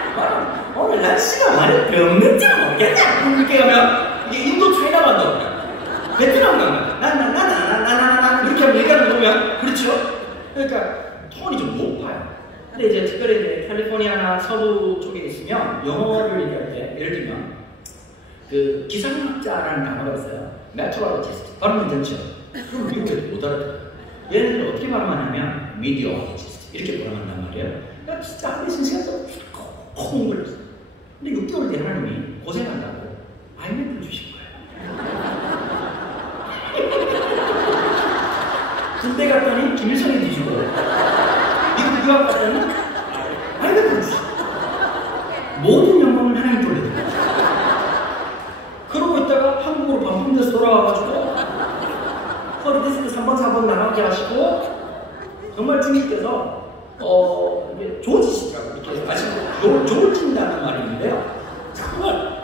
오늘 날씨가 많이 병는지 모르겠냐? 이렇게 하면 이게 인도 차이나 간다고 베트남 간다. 나나나나나나나 이렇게 하면 얘기하는 거 보면 그렇죠? 그러니까 톤이 좀 높아요. 근데 이제 특별히 이제 캘리포니아나 서부 쪽에 있으면 영어를 얘기할 때 예를 들면 그 기상학자라는 단어가 있어요. 메트로로지스트. 발음은 괜찮죠? 그럼 이렇게 못 알아들어요. 얘네들 어떻게 발음하냐면 미디어로지스트 이렇게 발음한단 말이에요. 그러니까 진짜 한 대씩 시간 동안 콩 걸렸어요. 근데 6개월 된 하나님이 고생한다고 아이맥을 주신 거예요. 군대 갔더니 김일성이 뒤지고 미국 유학 갔더니 아이맥을 주시고 모든 영광을 하나님 돌려드려요. 그러고 있다가 한국으로 반품돼서 돌아와가지고 허리 디스크 3번, 4번 나가게 하시고 정말 주님께서 이게 조지시라고 이렇게 아시고 조진다는 말이 있는데요. 정말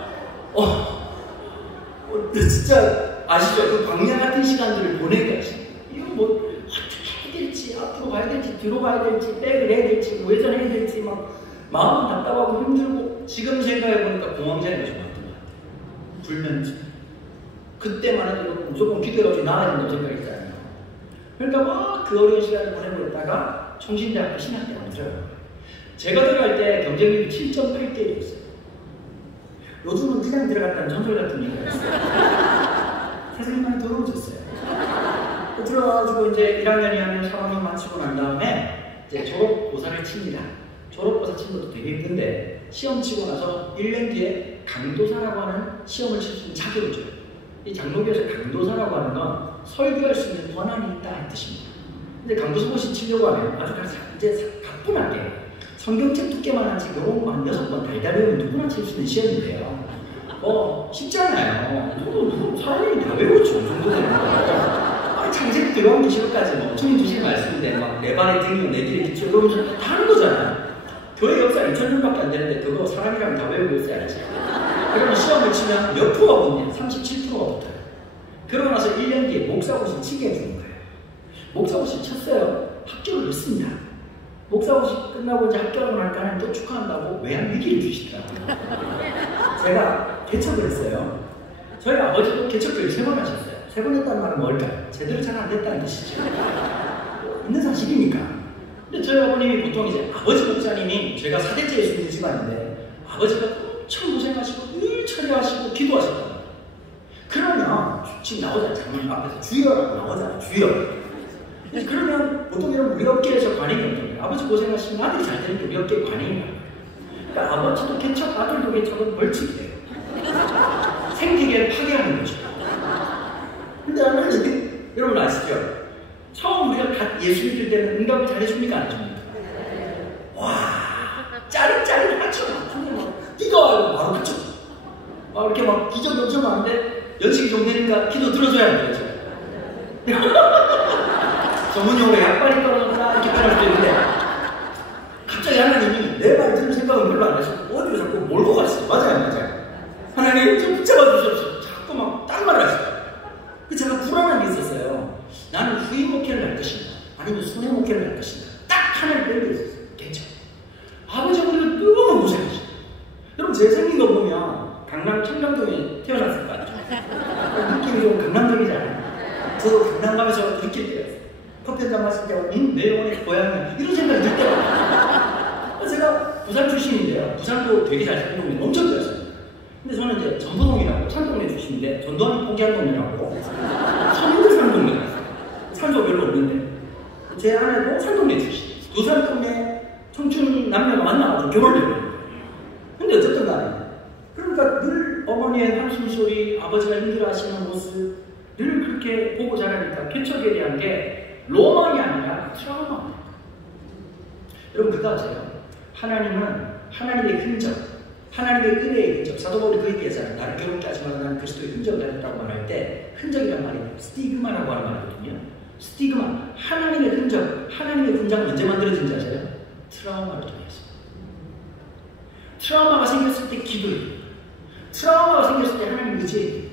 진짜 아시죠? 그 광야 같은 시간들을 보내게 하시고 이거 뭐 어떻게 해야 될지 앞으로 가야 될지 뒤로 가야 될지 백을 해야 될지 우회전 해야 될지 막 마음은 답답하고 힘들고 지금 생각해보니까 공황장애가 좀 왔던 것 같아요. 불면증. 그때만 해도 무조건 기도해가지고 나아야 된다고 생각했잖아요. 그러니까 막 그 어려운 시간을 보내고 있다가 총신대학교 신학대학을 들어가요. 제가 들어갈 때 경쟁률이 7.8대였어요. 요즘은 그냥 들어갔다는 전설 같은 얘기가 있어요. 세상이 많이 더러워졌어요. 들어가가지고 이제 1학년이면 3학년 마치고 난 다음에 이제 졸업고사를 칩니다. 졸업고사 치는 것도 되게 힘든데 시험 치고 나서 1년 뒤에 강도사라고 하는 시험을 칠 수 있는 자격을 줘요. 이 장로교에서 강도사라고 하는 건 설교할 수 있는 권한이 있다는 뜻입니다. 근데 강도사고시 치려고 하면 아주 이제 가뿐하게 성경책 두께만한 책 이런 거 한 6번 달달이면 누구나 칠 수 있는 시험인데요. 쉽잖아요. 누구 사람이 다 외웠죠. 이 정도 되는 거. 창세기 들어오기 시작까지 뭐 주님 주신 말씀인데 막 내 발에 등이고 내 길에 기초 이러면서 다 하는 거잖아요. 교회 역사 2000년밖에 안 되는데 그거 사람이랑 다 외우고 있어야지. 그러면 시험을 치면 몇 프로가 붙냐? 37%가 붙어요. 그러고 나서 1년 뒤에 목사고시 치게 해주는 거예요. 목사고시 쳤어요. 합격을 했습니다. 목사고시 끝나고 이제 합격을 할까는 또 축하한다고 외환위기를 주시더라고요. 제가 개척을 했어요. 저희 아버지도 개척교를 3번 하셨어요. 3번 했다는 말은 뭘까요? 제대로 잘 안 됐다는 뜻이죠. 있는 사실이니까. 근데 저희 아버님이 보통 이제 아버지 목사님이 제가 4대째 예수님 집안인데 아버지가 엄청 고생하시고 늘 처리하시고 기도하셨다. 그러면 지금 나오잖아요. 장로님 앞에서 주여라고 나오잖아요. 주여. 그러면 보통 이런 우리 업계에서 관행이 어떤 거예요? 아버지 고생하시면 아들이 잘 되는 게 우리 업계의 관행이에요. 그러니까 아버지도 개척, 아들도 개척은 벌칙이에요. 생태계를 파괴하는 거죠. 근데 하나님, 여러분 아시죠? 처음 우리가 갓 예수 믿을 때는 응답을 잘해줍니까? 안 해줍니까? 와, 짜릿짜릿하죠. 네가 바로 그쵸? 이렇게 막 기적이 엄청 많은데 연식이 좀 되니까 기도 들어줘야 하는 거죠. 전문용어로 약발이 떨어졌다 이렇게 표현할 수 있는데 갑자기 하나님이 내 말 들을 생각은 별로 안 하시고 어디로 자꾸 몰고 갔어요. 맞아요. 하나님 좀 붙잡아 주십시오. 자꾸 막 딴 말을 하시더라고요. 제가 불안한 게 있었어요. 나는 후임 목회를 할 것인가 아니면 순회 목회를 할 것인가 딱 하나를 빼고 있었어요. 괜찮아. 아버지가 우리가 뜨거운 고생하시죠. 여러분 제 생긴 거 보면 강남 청담동에 태어났을 거 아니에요. 느낌이 좀 강남적이잖아요. 저도 강남 가면서 느낄 때가 있어요. 커피 한잔 마실 때가 내 영혼의 고향이야 이런 생각이 들 때가 있어요. 제가 부산 출신인데요. 부산도 되게 잘 사는 동네 엄청 잘 살아요. 근데 저는 이제 전부동이라고 산동네 출신인데 전두환이 포기한 동네라고 산동네 사는 동네가 있어요. 산소 별로 없는데 제 아내도 산동네 출신. 두 산동네 청춘 남녀가 만나가지고 결혼을 해요. 근데 어쨌든 간에 그러니까 늘 어머니의 한숨소리 아버지가 힘들어하시는 모습 늘 그렇게 보고 자라니까 개척에 대한 게 로망이 아니라 트라우마입니다. 여러분 그거 아세요? 하나님은 하나님의 흔적, 하나님의 은혜의 흔적, 사도 바울이 그 얘기하잖아요. 나를 괴롭게 하지 말라 나는 그리스도의 흔적을 가졌다고 말할 때 흔적이란 말이 스티그마라고 하는 말이거든요. 스티그마, 하나님의 흔적, 하나님의 훈장은 언제 만들어진지 아세요? 트라우마를 통해서. 트라우마가 생겼을 때 기도해요. 트라우마가 생겼을 때 하나님 의지해요.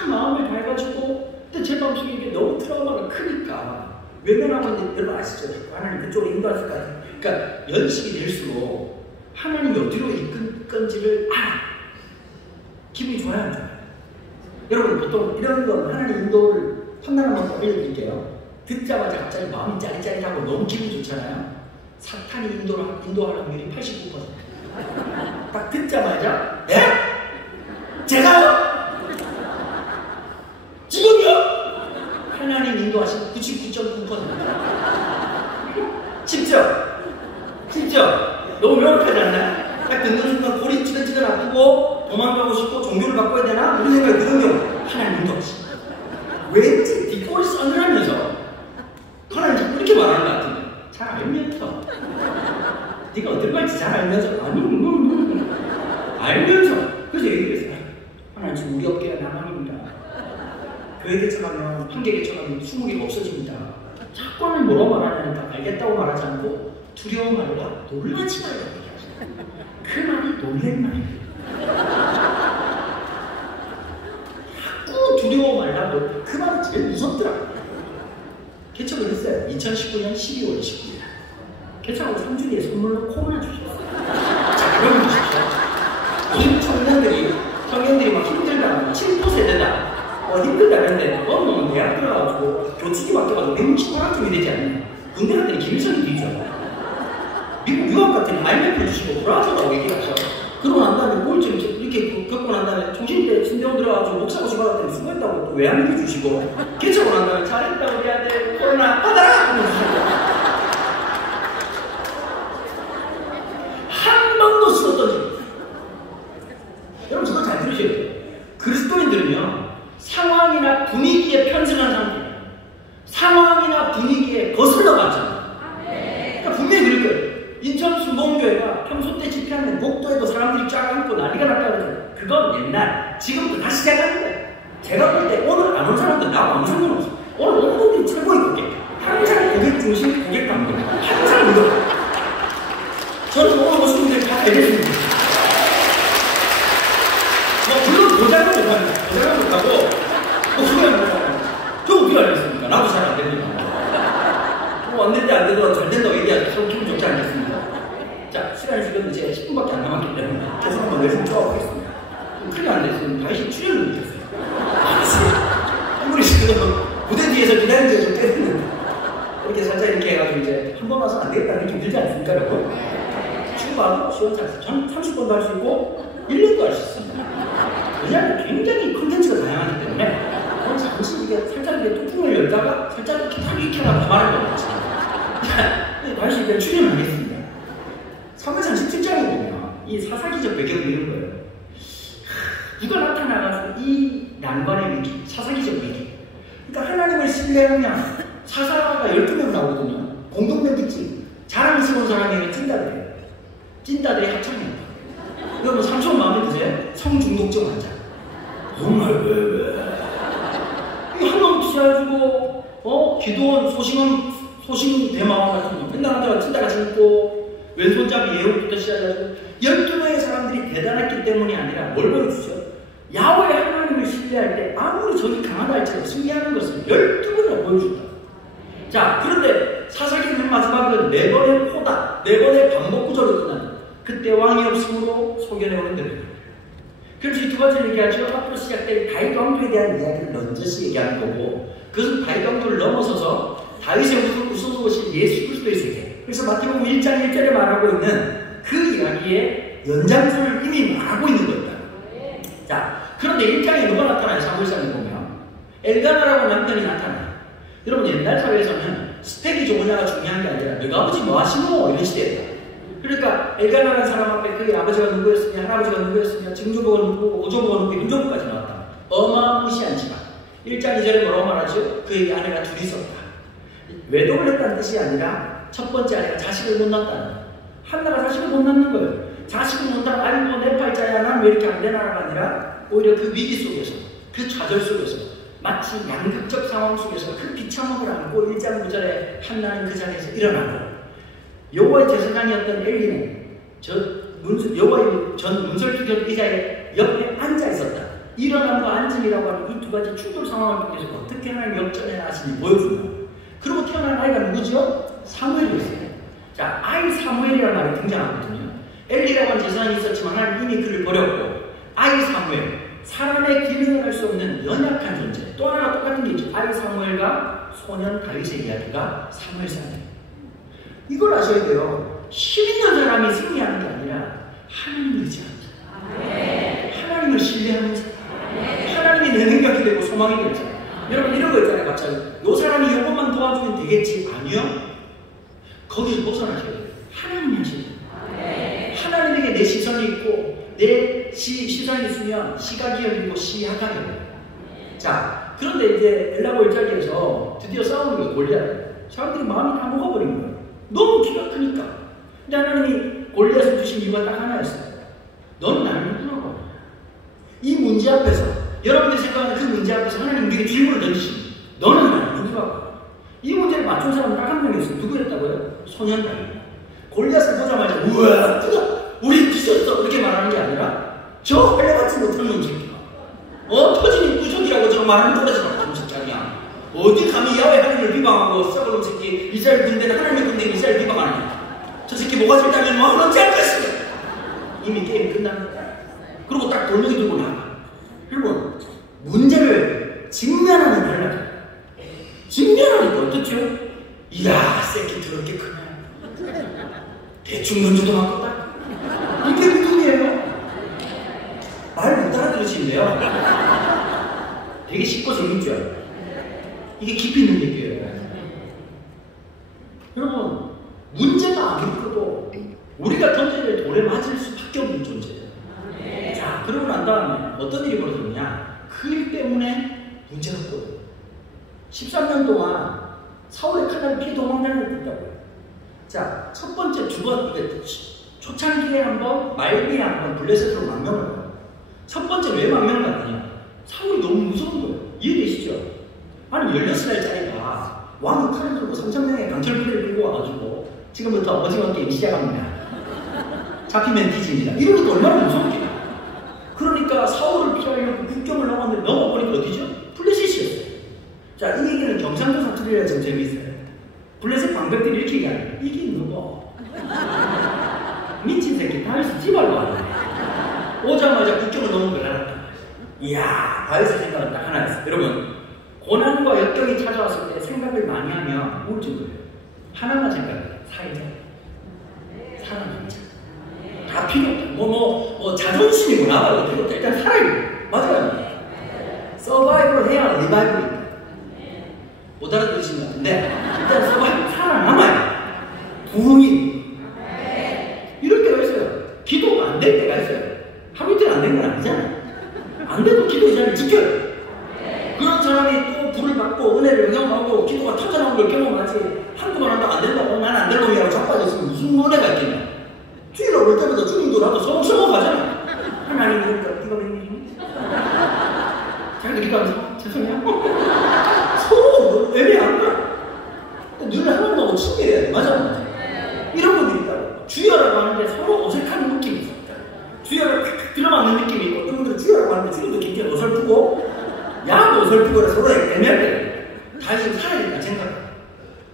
그 마음을 다해가지고 근데 제 마음속에 이게 너무 트라우마가 크니까 외면하고 있는데 여러분 아시죠? 하나님 그쪽으로 인도하실 것 같아요. 그러니까 연식이 될수록 하나님이 어디로 이끌 건지를 알아. 기분이 좋아요 안 좋아요? 여러분 보통 이런 건 하나님 인도를 판단한 방법 알려드릴게요. 듣자마자 갑자기 마음이 짜릿짜릿하고 너무 기분이 좋잖아요. 사탄이 인도할 확률이 89%. 딱 듣자마자 예? 제가요? 지금요? 하나님 인도하신 99.9%. 쉽죠? 너무 명확하지 않나요? 딱 듣는 순간 골이 찌들찌들 아프고 도망가고 싶고 종교를 바꿔야 되나? 이런 생각이 드는 경우 하나님 인도하시. 왠지 뒷골이 서늘하면서 하나님 자꾸 이렇게 말하는 것 같은데 잘 알면서 네가 어딜 갈지 잘 알면서 알면서 그래서 얘기했어요. 하나님 지금 우리 업계가 나만입니다. 교회 개척하면 한 개 개척하면 20개가 없어집니다. 자꾸 하나님 뭐라고 말하냐니까 알겠다고 말하지 않고 두려워 말라 놀라지 말라고 얘기하시죠. 그 말이 놀란 말이에요. 자꾸 두려워 말라고 그 말이 제일 무섭더라고요. 개척을 했어요. 2019년 12월 19일. 개척하고 3주 뒤에 선물로 콩 하나 주셨어요. 자, 그러면 주십시오. 요즘 청년들이 막 힘들다, 7도 세대다. 힘들다는데, 너는 대학 들어가가지고 교칙이 바뀌어가지고 168학점이 되지 않냐. 군대 갈 때는 김일성이 뒤죠. 미국 유학 같은 IMF 주시고 브라자라고 얘기하셔. 그러고 난 다음에 꼴찌 이렇게 겪고 난 다음에 총신대 신대원 들어가고 와가지고 목사 고시 받았더니 수고했다고 또 외양도 주시고 개척을 한다면 잘했다 우리 아들 코로나 받아라! 한 번도 쓰러던 적이 없어요. 여러분 저거 잘 들으셔야 돼요. 그리스도인들은요 상황이나 분위기에 편승한 사람들, 상황이나 분위기에 거슬러 갔잖아요. 그러니까 분명히 그럴 거예요. 인천 순복음교회가 평소 때 집회하는 목도에도 사람들이 쫙 앉고 난리가 났다고 그러죠. 그건 옛날, 지금부터 다시 시작하는 거예요. 제가 볼 때 오늘 안 온 사람들 나하고 아무 상관없어요. 오늘 온 분들이 최고의 고객. 항상 고객 중심, 고객 감독. 항상 믿어. 저는 오늘 오신 분들이 다 알겠습니다. 물론 도장은 못합니다. 도장은 못하고, 소개는 못하고. 저 어떻게 알겠습니까? 나도 잘 안 됩니다. 왔는데 안 되더라도 잘 된다고 얘기하죠. 서로 기분 좋지 않겠습니까? 자, 시간이 지금 이제 10분밖에 안 남았기 때문에 계속 한번 열심히 쪼아보겠습니다. 큰일 안 됐으면 다시 출연을 못했어요. 우리 지금 무대 뒤에서 기다리는 좀 때리는데 이렇게 살짝 이렇게 해가지고 이제 한 번 와서 안 되겠다는 느낌 들지 않습니까, 여러분? 출발도 시원찮았어요. 저는 30번도 할 수 있고 1년도 할 수 있습니다. 왜냐하면 굉장히 콘텐츠가 다양하기 때문에 잠시 이게 살짝 이렇게 뚜껑을 열다가 살짝 이렇게 딱 이렇게 하다가 말할 것 같아요. 다시 이제 출연을 하겠습니다. 사무장 17장에 보면 이 사사기적 배경이 이런 거예요. 누가 나타나가지고 이 난관의 위기, 사사기적 위기. 그러니까 하나님을 신뢰하면 사사가 12명 나오거든요. 공동명기지. 자랑스러운 사람에게 찐따들이에요. 찐따들의 합창입니다. 여러분 삼촌 마음에 드세요? 성중독증 환자. 정말 왜? 한번 투자해주고 기도원 소신 대마왕 같은 거 맨날 앉아가 찐따같이 있고 왼손잡이 예우부터 시작해가지고 12명의 사람들이 대단했기 때문이 아니라 뭘 보여주죠? 야훼 하나님을 신뢰할 때 아무리 적이 강하다 할지라도 승리하는 것을 12번이나 보여준다. 자, 그런데 사사기 맨 마지막은 4번의 포다, 4번의 반복 구조로 끝나는 그때 왕이 없으므로 소견해오는 대로입니다. 그래서 이 두 번째는 얘기하죠. 앞으로 시작될 다윗 왕조에 대한 이야기를 넌저시 얘기하는 거고 그것은 다윗 왕조를 넘어서서 다윗의 우선 오신 예수 그리스도의 세계. 그래서 마태복음 1장 1절에 말하고 있는 그 이야기의 연장선을 이미 말하고 있는 겁니다. 자, 그런데 1장에 누가 나타나요? 사무엘상에 보면 엘가나라고 남편이 나타나요. 여러분 옛날 사회에서는 스펙이 좋으냐가 중요한 게 아니라 너희 아버지 뭐 하시노? 이런 시대예요. 그러니까 엘가나라는 사람 앞에 그의 아버지가 누구였으냐, 할아버지가 누구였으냐, 증조부가 누구고, 오조부가 누구고, 윤조부까지 나왔다. 어마무시한 집안. 1장 2절에 뭐라고 말하죠? 그에게 아내가 둘이 있었다. 외도를 했다는 뜻이 아니라 첫 번째 아내가 자식을 못 낳았다는 거예요. 한나가 자식을 못 낳는 거예요. 자식을 못 낳아, 아이고 내 팔자야 난 왜 이렇게 안 되나가 아니라 오히려 그 위기 속에서, 그 좌절 속에서 마치 양극적 상황 속에서 큰 비참함을 안고 1장 9절에 한나는 그 자리에서 일어나고 여호와의 제사장이었던 엘리는 여호와의 전 문설주경 의자의 옆에 앉아 있었다. 일어남과 앉음이라고 하는 이 두 가지 충돌 상황을 통해서 어떻게 하나님 역전해 나시니 보여준다. 그리고 태어난 아이가 누구죠? 사무엘이었어요. 자, 아이 사무엘이라는 말이 등장하거든요. 엘리라고 하는 제사장이 있었지만 하나님 이미 그를 버렸고 아이 사무엘, 사람의 기능을 할 수 없는 연약한 존재. 또 하나가 똑같은 게 있죠. 아이 사무엘과 소년 다윗의 이야기가 사무엘상이에요. 이걸 아셔야 돼요. 힘 있는 사람이 승리하는 게 아니라 하나님을 의지하는 사람. 하나님을 신뢰하는 사람. 하나님이 내 능력이 되고 소망이 되는 사람. 여러분 이런 거 있잖아요. 갑자기 요 사람이 이것만 도와주면 되겠지. 아니요. 거기서 벗어나셔야 돼요. 하나님이 하셔야 돼요. 하나님에게 내 시선이 있고 내 시선이 있으면 시각이 열리고 시야가 열려요. 자, 그런데 이제 엘라고 일자리에서 드디어 싸우는 거예요. 골리앗. 사람들이 마음이 다 녹아버린 거예요. 너무 키가 크니까. 근데 하나님이 골리앗을 주신 이유가 딱 하나였어요. 너는 나를 누구라고? 이 문제 앞에서 여러분들이 생각하는 그 문제 앞에서 하나님 우리에게 질문을 던지십니다. 너는 나를 누구라고? 이 문제를 맞춘 사람은 딱 한 명이었어요. 누구였다고요? 소년 다윗. 골리앗을 보자마자 우와 크다! 우리 뒤졌어! 이렇게 말하는 게 아니라 저 할례받지 못한 놈 새끼가 터지니 부족이라고 저 말하는 거지 마. 진짜냐? 어디 감히 야훼 하나님을 비방하고 썩을 놈 새끼 이스라엘 군대는 하나님의 군대는 이스라엘 비방하느냐? 저 새끼 뭐가 절다면 뭐 언제 할 것이야? 이미 게임이 끝납니다. 그리고 딱 돌멩이 들고 나가. 여러분 문제를 직면하는 달라져. 직면하니까 어떻죠? 이야 새끼 더럽게 크네. 대충 던져도 맞겠다. 이게 믿음이에요. 말 못 알아들으시는데요. 되게 쉽고 재밌죠? 이게 깊이 있는 얘기예요. 여러분, 문제가 아닐 거도 우리가 던져낼 돌에 맞을 수밖에 없는 존재예요. 자, 그러고 난 다음에 어떤 일이 벌어졌냐? 그 일 때문에 문제가 떠요. 13년 동안 사울의 칼날을 피해 도망다니고 있다고요. 자, 첫 번째, 두 번, 초창기에 한 번, 말기에 한 번, 블레셋으로 망명을 해요. 첫 번째 왜 망명을 갔느냐? 사울이 너무 무서운 거예요. 이해되시죠? 아니, 16살짜리가 왕이 칼을 들고 3,000명의 강철부대를 끌고 와가지고 지금부터 오징어 게임 시작합니다. 잡히면 뒤집니다. 이러니까 얼마나 무섭게. 그러니까 사울을 피하려고 국경을 넘었는데 넘어보니까 어디죠? 블레셋이었어요. 자, 이 얘기는 경상도 사투리라 좀 재미있어요. 블레셋 방백들이 이렇게 얘기하는 거예요. 이게 누구? 미친 새끼 다윗이 찌발로 하네. 오자마자 국경을 넘은 걸 알았다. 이야, 다윗의 생각은 딱 하나였어요. 여러분, 고난과 역경이 찾아왔을 때 생각을 많이 하면 우울증 걸려요. 하나만 생각해요. 살자. 사람 살자. 다 필요 없다. 자존심이구나. 필요 없다. 일단 살아야 돼. 맞아요. 서바이벌 해야 리바이벌이 있다. 못 알아들으신 것 같은데, 일단 서바이벌 살아남아야 돼. 부흥이. 이럴 때가 있어요. 기도가 안 될 때가 있어요. 하루 이틀 안 된 건 아니잖아요. 안 돼도 기도 자리를 지켜요. 그런 사람이 또 불을 받고 은혜를 영향하고 기도가 터져나온 걸 경험하지, 한두 번 한다고 안 된다고 나는 안 될 놈이라고 자빠졌으면 무슨 은혜가 있겠냐. 주일날 올 때마다 주님도 나도 서먹서먹 하잖아. 하나님 그러니까 네가 웬일이니? 자기도 기도하면서 죄송해요. 서로 애매한 거야. 늘 하나님하고 친밀해야 돼. 맞아. 이런 분들이 있다고. 주여라고 하는데 서로 어색한 느낌이 있어. 주여를 탁탁 들어맞는 느낌이 있고, 어떤 분들은 주여라고 하는데 주님도 굉장히 어설프고, 야도 어설프고, 서로 애매하게. 다시 살아야 된다 생각해.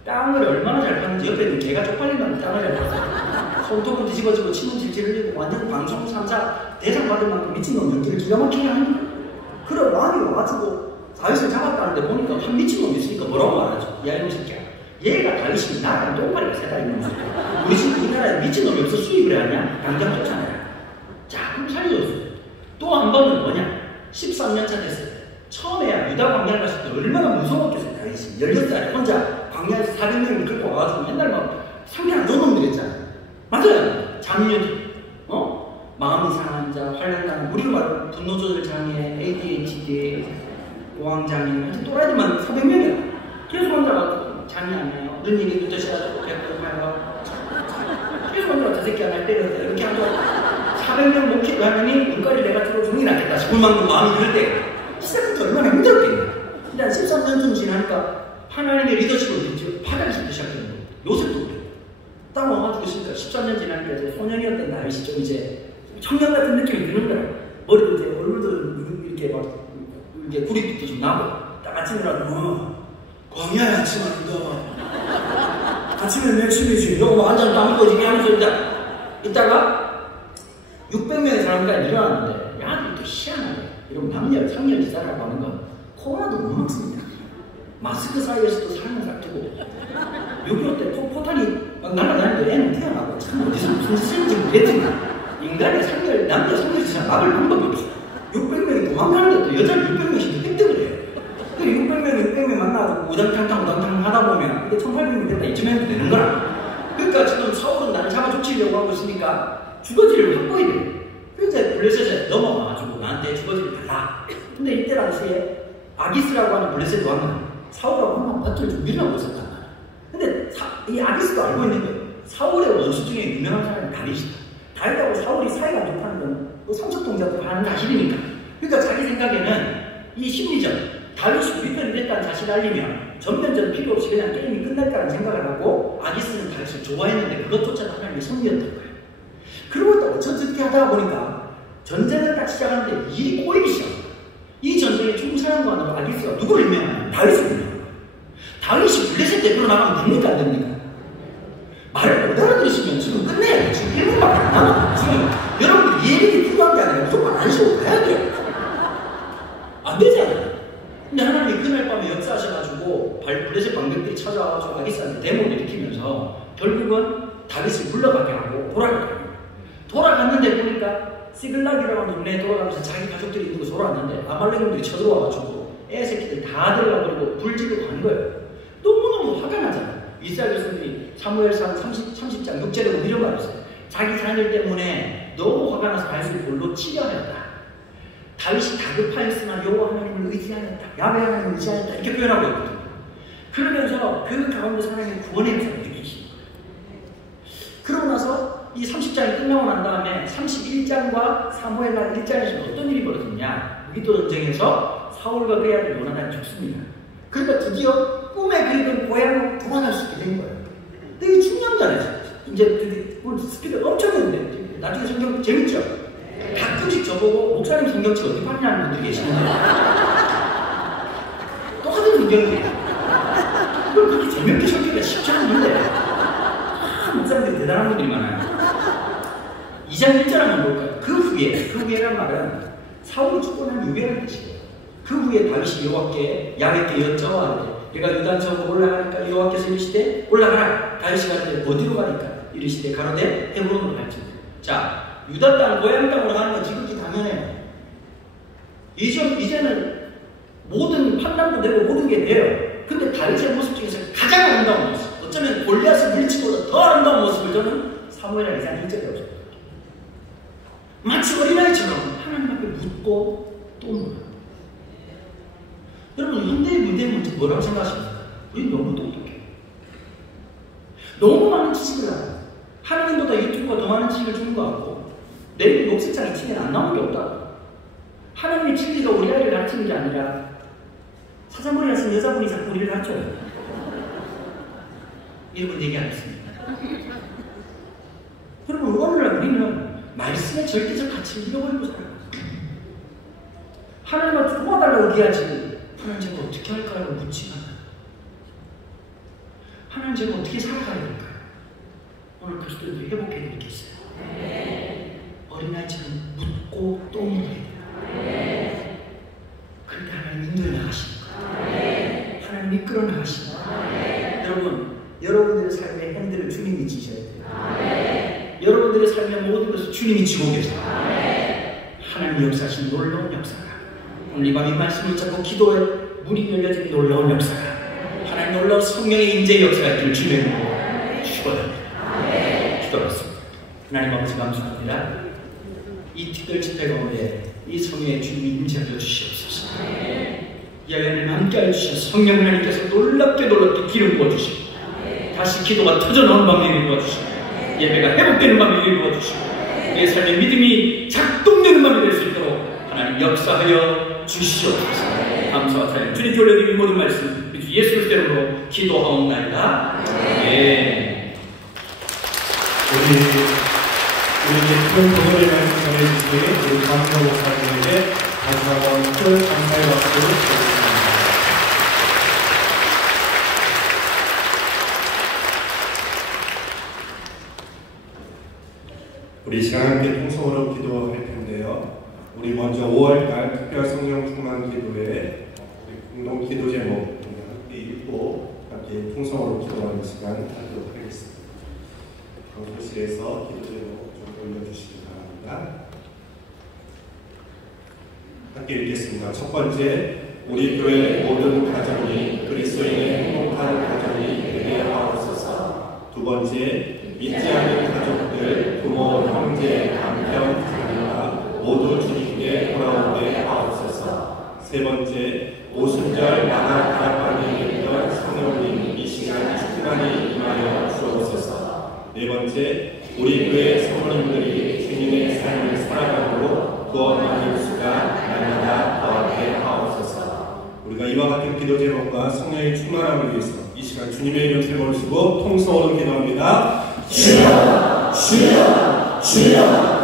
땅을 얼마나 잘 파는지 옆에 있는 개가 쪽팔리면 땅을 잘 파서 손톱을 뒤집어지고 침을 질질 흘리고 완전 방송 3사 대상 받을 만큼 미친놈 연기를 기가 막히게 하는 거야. 그래, 왕이 와가지고 다윗을 잡았다는데 보니까 한 미친놈이 있으니까 뭐라고 말하죠? 야, 이놈 새끼야. 얘가 다윗이 나랑 똥파리가 세다, 이놈 새끼야. 우리 집 이 나라에 미친놈이 없어 수입을 하냐? 당장 쫓아내라. 자, 그럼 살려줬어요. 또 한 번은 뭐냐? 13년차 됐을 때. 처음에 유다 광야를 갔을 때 얼마나 무서웠겠어요, 다윗이. 16살에 혼자 광야에서 400명을 끌고 와가지고 맨날 막 상대 안 좋은 놈들 있잖아요. 맞아요. 장윤, 마음이 상한 자, 환란당, 우리로 말하면 분노조절 장애, ADHD, 고황장애, 또라이들만 400명이야. 계속 혼자 가지고 장애 안 해요. 눈이 늦어져가지고 배고파요. 계속 혼자 저 새끼 하나 때렸어요. 이렇게 하고 400명 목회를 하느니 눈깔이 내가 들어주는 게 낫겠다 싶을 만큼 마음이 들 때 시작부터 얼마나 힘들었겠냐. 일단 13년쯤 지나니까 하나님의 리더십을 받아들이기 시작했는 거예요. 요셉도 그래요. 딱 와가지고 있으니까 13년 지나니까 이제 소년이었던 다윗이 좀 이제 청년 같은 느낌이 드는 거예요. 머리도 이제 얼굴도 이렇게 막 이렇게 구릿빛도 좀 나고 딱 아침에 일어나면 광야야 아침 아닌가 아침에 맥심이지 이러고 완전 땀 꺼지게 하면서 이따가 600명의 사람까지 일어났는데 야, 또 희한하게 이런 남녀, 상렬 지사라고 하는 건 코로나도 못 먹습니다. 마스크 사이에서도 사람을 싹 두고 6.25 때 포탄이 막 날아다니는데 애는 태어나고 참 어디서 무슨 짓인지 모르겠지만 인간의 상렬, 남녀 상렬 지사 막을 방법이 없어. 600명이 도망가는데 또 여자를 600명씩 획득을 해요. 그 600명 만나고 우당탕탕 하다 보면 이게 1800명 됐다 이쯤 해도 되는 거야. 그러니까 지금 사울은 나를 잡아 쫓으려고 하고 있으니까 주거지를 확보해야 돼. 그래서 블레셋에 넘어와가지고 나한테 주거지를 달라. 근데 이때 당시에 아기스라고 하는 블레셋 왕은 사울하고 한번 밭을 좀 밀어보고 있었단 말이야. 근데 이 아기스도 알고 있는 거예요. 사울의 원수 중에 유명한 사람이 다윗이다. 다윗하고 사울이 사이가 안 좋다는 건 삼척동자도 하는 사실이니까. 그러니까 자기 생각에는 이 심리전, 다윗이 우리 편이 됐다는 사실을 알리면 전면전 필요 없이 그냥 게임이 끝날까라는 생각을 하고 아기스는 다윗을 좋아했는데 그것조차 하나님의 섭리였던 거예요. 그러고 또 어쩌저쩌게 하다 보니까 전쟁을 딱 시작하는데 일이 꼬이기 시작합니다. 이 전쟁의 총사령관으로 아기스가 누구를 임명하냐? 다윗을 임명합니다. 다윗이 블레셋 대표로 나가면 됩니까? 안 됩니까? 말을 못 알아들으시면 지금 끝내야 돼요. 지금 1분밖에 안 남아. 지금 여러분들 예능이 필요한 게 아니라 무조건 안 쉬고 가야 돼요. 안 되잖아요. 근데 하나님이 그날 밤에 역사하셔가지고 블레셋 방백들이 찾아와가지고 아기스한테 데모를 일으키면서 결국은 다윗을 물러가게 하고 돌아갔는데 보니까 시글락이라고 하는 동네에 돌아가면서 자기 가족들이 있는 곳에 돌아왔는데 아말렉 놈들이 쳐들어와가지고 애 새끼들 다 들어가 버리고 불지르고 간 거예요. 너무너무 화가 나잖아요. 이스라엘 백성들이 사무엘상 30장 6절에 뭐 이런 말 있어요. 자기 자녀 때문에 너무 화가 나서 다윗을 볼로 치려하였다. 다윗이 다급하였으나 여호와 하나님을 의지하였다. 야훼 하나님을 의지하였다. 이렇게 표현하고 있거든요. 그러면서 그 가운데서 하나님의 구원의 역사를 느끼시는 거예요. 그러고 나서 이 30장이 끝나고 난 다음에 31장과 사무엘하 1장에서 어떤 일이 벌어졌냐. 무기도 전쟁에서 사울과 그의 아들 요나단이 죽습니다. 그러니까 드디어 꿈에 그리던 고향으로 돌아갈 수 있게 된 거예요. 근데 이게 중요하잖아요. 이제 스피드 엄청 있는데 나중에 성경 재밌죠? 가끔씩 저보고 목사님 성경책 어디 봤냐는 분들이 계시는데 똑같은 성경이에요. 그걸 그렇게 재밌게 성경이 쉽지 않은데 목사님들이 대단한 분들이 많아요. 2장 1절 한번 볼까요? 그 후에란 말은 사울이 죽고 난 유배라는 뜻이에요. 그 후에 다윗이 여호와께 야훼께 여쭤하되 내가 유단처럼 올라가니까 여호와께서 이르시되 올라가라. 다윗이 가는데 어디로 가니까 이르시되 가로되 헤브론으로 갈지니. 자, 유다 땅 고향 땅으로 가는 건 지극히 당연해요. 이제는 모든 판단도 되고 모든 게 돼요. 근데 다윗의 모습 중에서 가장 아름다운 모습, 어쩌면 골리앗의 물치보다 더 아름다운 모습을 저는 사무엘하 2장 1절에 봤어요. 마치 어린아이처럼 하나님 앞에 묻고 또 물어요. 여러분, 현대의 문제는 뭐라고 생각하십니까? 우리 너무 똑똑해. 너무 많은 지식을 알아요. 하나님보다 유튜브가 더 많은 지식을 주는 것 같고, 내일 녹색창에 TV에 안 나오는 게 없다고. 하나님의 진리가 우리 아이를 가르치는 게 아니라 사자머리 하신 여자분이 자꾸 우리를 가르쳐요. 이런 얘기 안 했습니다. 여러분, 오늘날 우리는 말씀의 절대적 가치를 잃어버리고 살아요. 하나님한테 도와달라고 얘기하지. 하나님 제가 어떻게 할까요? 묻지만 하나님 제가 어떻게 살아가야 될까요? 오늘 그리스도인들이 회복해 드리겠어요. 어린아이처럼 묻고 또 묻어야 돼요. 그런데 하나님 인도해 나가시는 거예요. 하나님 이끌어 나가시는 거예요. 여러분, 여러분들의 삶의 핸들을 주님이 지셔야 돼요. 여러분들의 삶의 모든 것을 주님이 지고 계세요. 하나님의 역사하신 놀라운 역사가 오늘 이 밤 이 말씀을 잡고 기도에 문이 열려진 놀라운 역사가 하나님 놀라운 성령의 인재의 역사가 있기를 주님으로 축원합니다. 기도하겠습니다. 하나님 아버지 감사합니다. 이 특별 집회 가운데 이 성령의 주님이 임재하여 주시옵소서. 예배를 함께 해주셔서 성령 하나님께서 놀랍게 기름 부어주시고 다시 기도가 터져나오는 방법을 도와주시고 예배가 회복되는 방법을 도와주시고 내 삶의 믿음이 작동되는 방법이 될 수 있도록 하나님 역사하여 주시옵소서. 감사와 찬양 주님께 올려드리는 모든 말씀 주 예수 그리스도 이름으로 기도하옵나이다. 네. 우리 큰 도전의 말씀 전해주시니 우리 강성 목사님에게 다시 한번 큰 감사의 박수를 드립니다. 우리 시간 함께 통성으로 기도할 텐데요. 우리 먼저 5월달 특별 성령 충만 기도회 우리 공동 기도 제목 함께 읽고 함께 통성으로 기도하는 시간 하도록 하겠습니다. 방송실에서 기도 제목 좀 올려주시기 바랍니다. 함께 읽겠습니다. 첫 번째, 우리 교회 모든 가정이 그리스도인의 행복한 가정이 되게 하옵소서. 두 번째, 믿지 않는 가족들, 부모, 형제, 남편, 자녀가 모두 주님께 돌아오게 하옵소서. 세 번째, 오순절 만화 다락방에 있던 성령님 이 시간 충만히 임하여 주옵소서. 네 번째, 우리 교회 성도님들이 주님의 삶을 살아가므로 구원받는 수가 날마다 더하게 하옵소서. 우리가 이와 같은 기도 제목과 성령의 충만함을 위해서 이 시간 주님의 이름 세번을 쓰고 통성으로 기도합니다. 주여, 주여, 주여.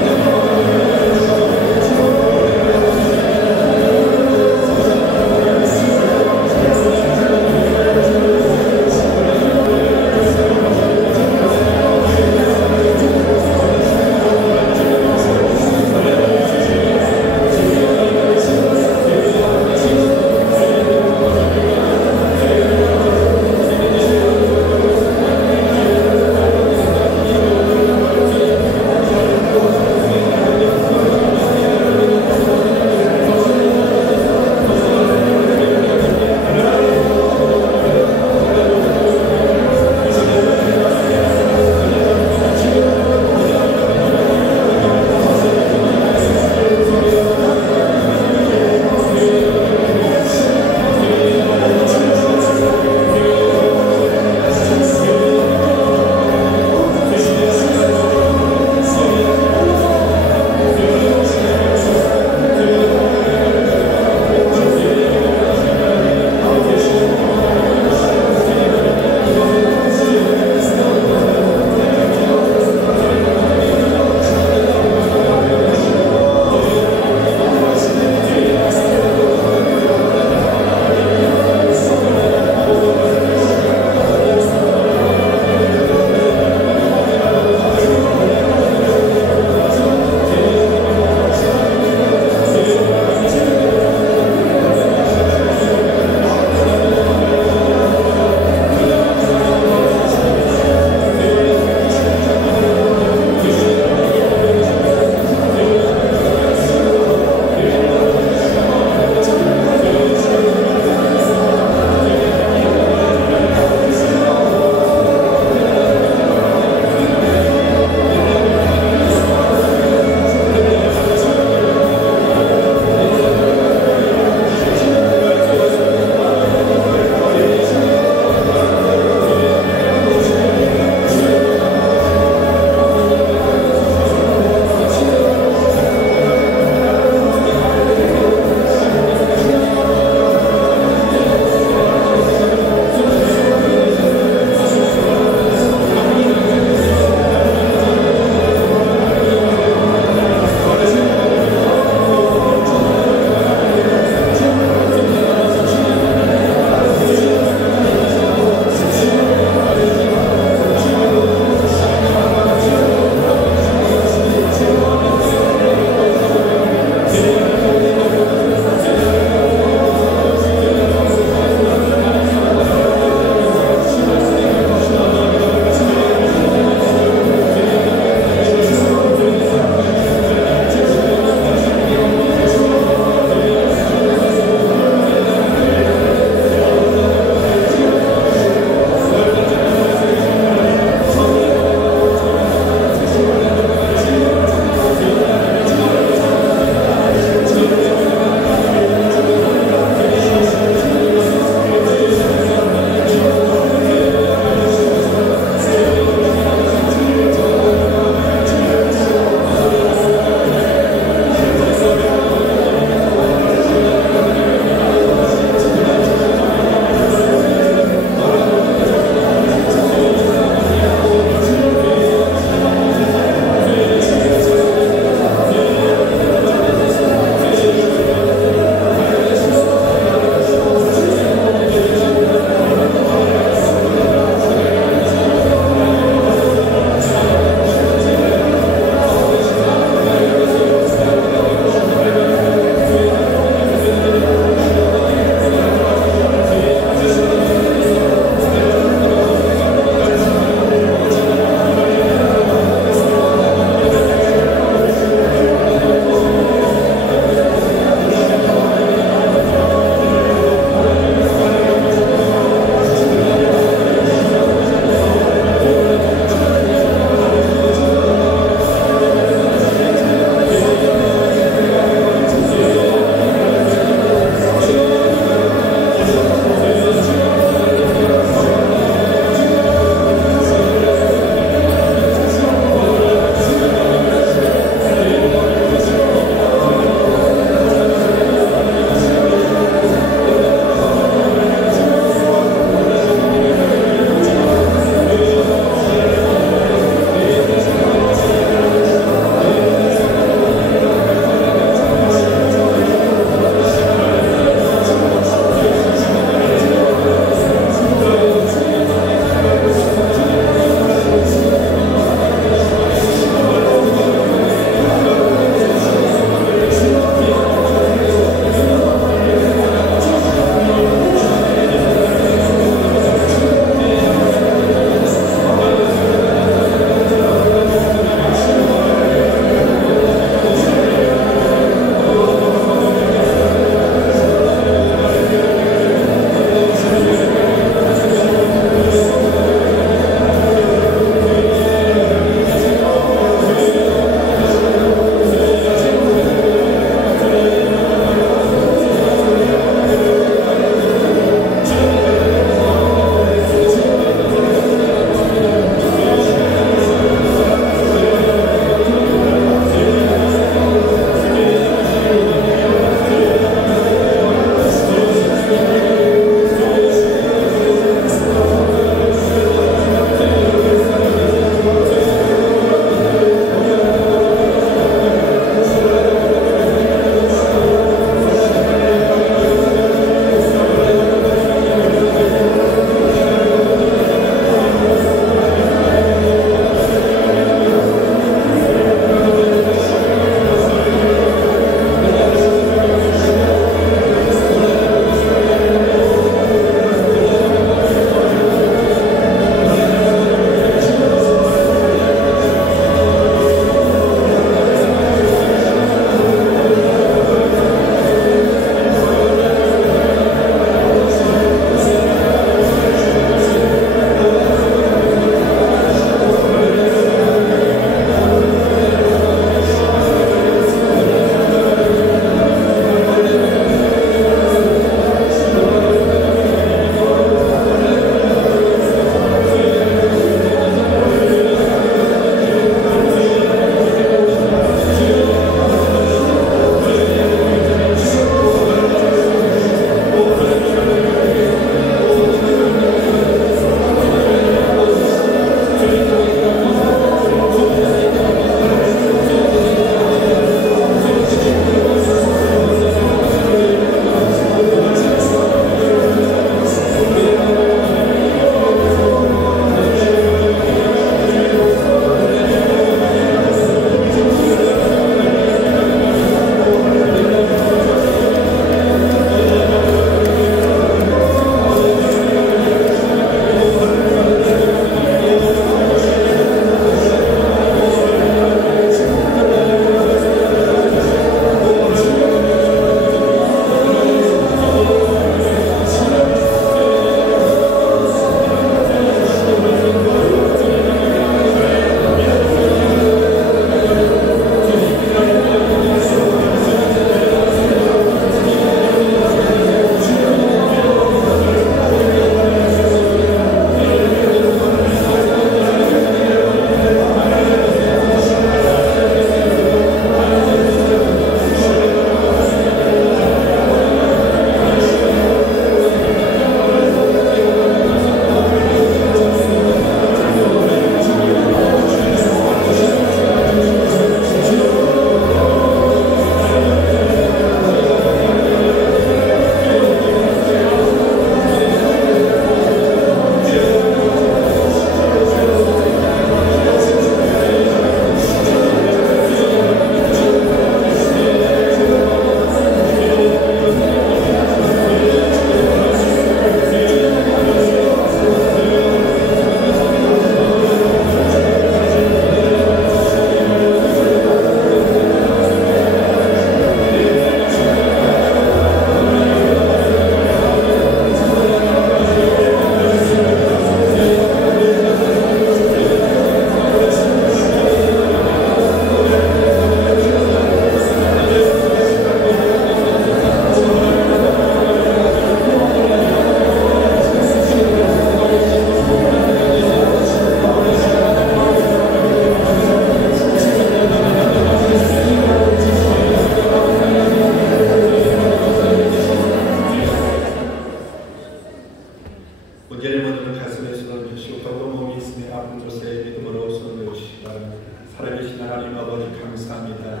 되신 하나님 아버지 감사합니다.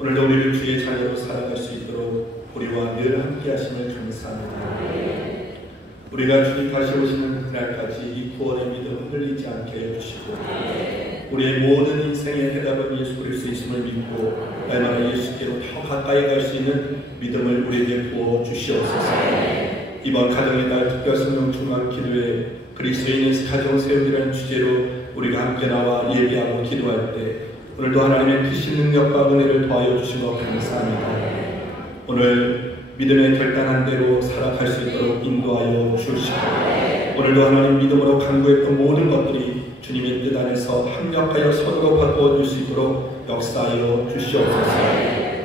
오늘도 우리를 주의 자녀로 살아갈 수 있도록 우리와 늘 함께 하심을 감사합니다. 우리가 주님 다시 오시는 그날까지 이 구원의 믿음을 흘리지 않게 해주시고 우리의 모든 인생의 해답은 예수 그리스도 있음을 믿고 날마다 예수께로 더 가까이 갈 수 있는 믿음을 우리에게 부어 주시옵소서. 이번 가정의 날 특별 성령 충만 기도회 그리스도인의 가정 세움이라는 주제로 우리가 함께 나와 예비하고 기도할 때 오늘도 하나님의 크신 능력과 은혜를 더하여 주신 것 감사합니다. 오늘 믿음의 결단한 대로 살아갈 수 있도록 인도하여 주시고 오늘도 하나님 믿음으로 간구했던 모든 것들이 주님의 뜻 안에서 합력하여 선으로 바꾸어 줄 수 있도록 역사하여 주시옵소서.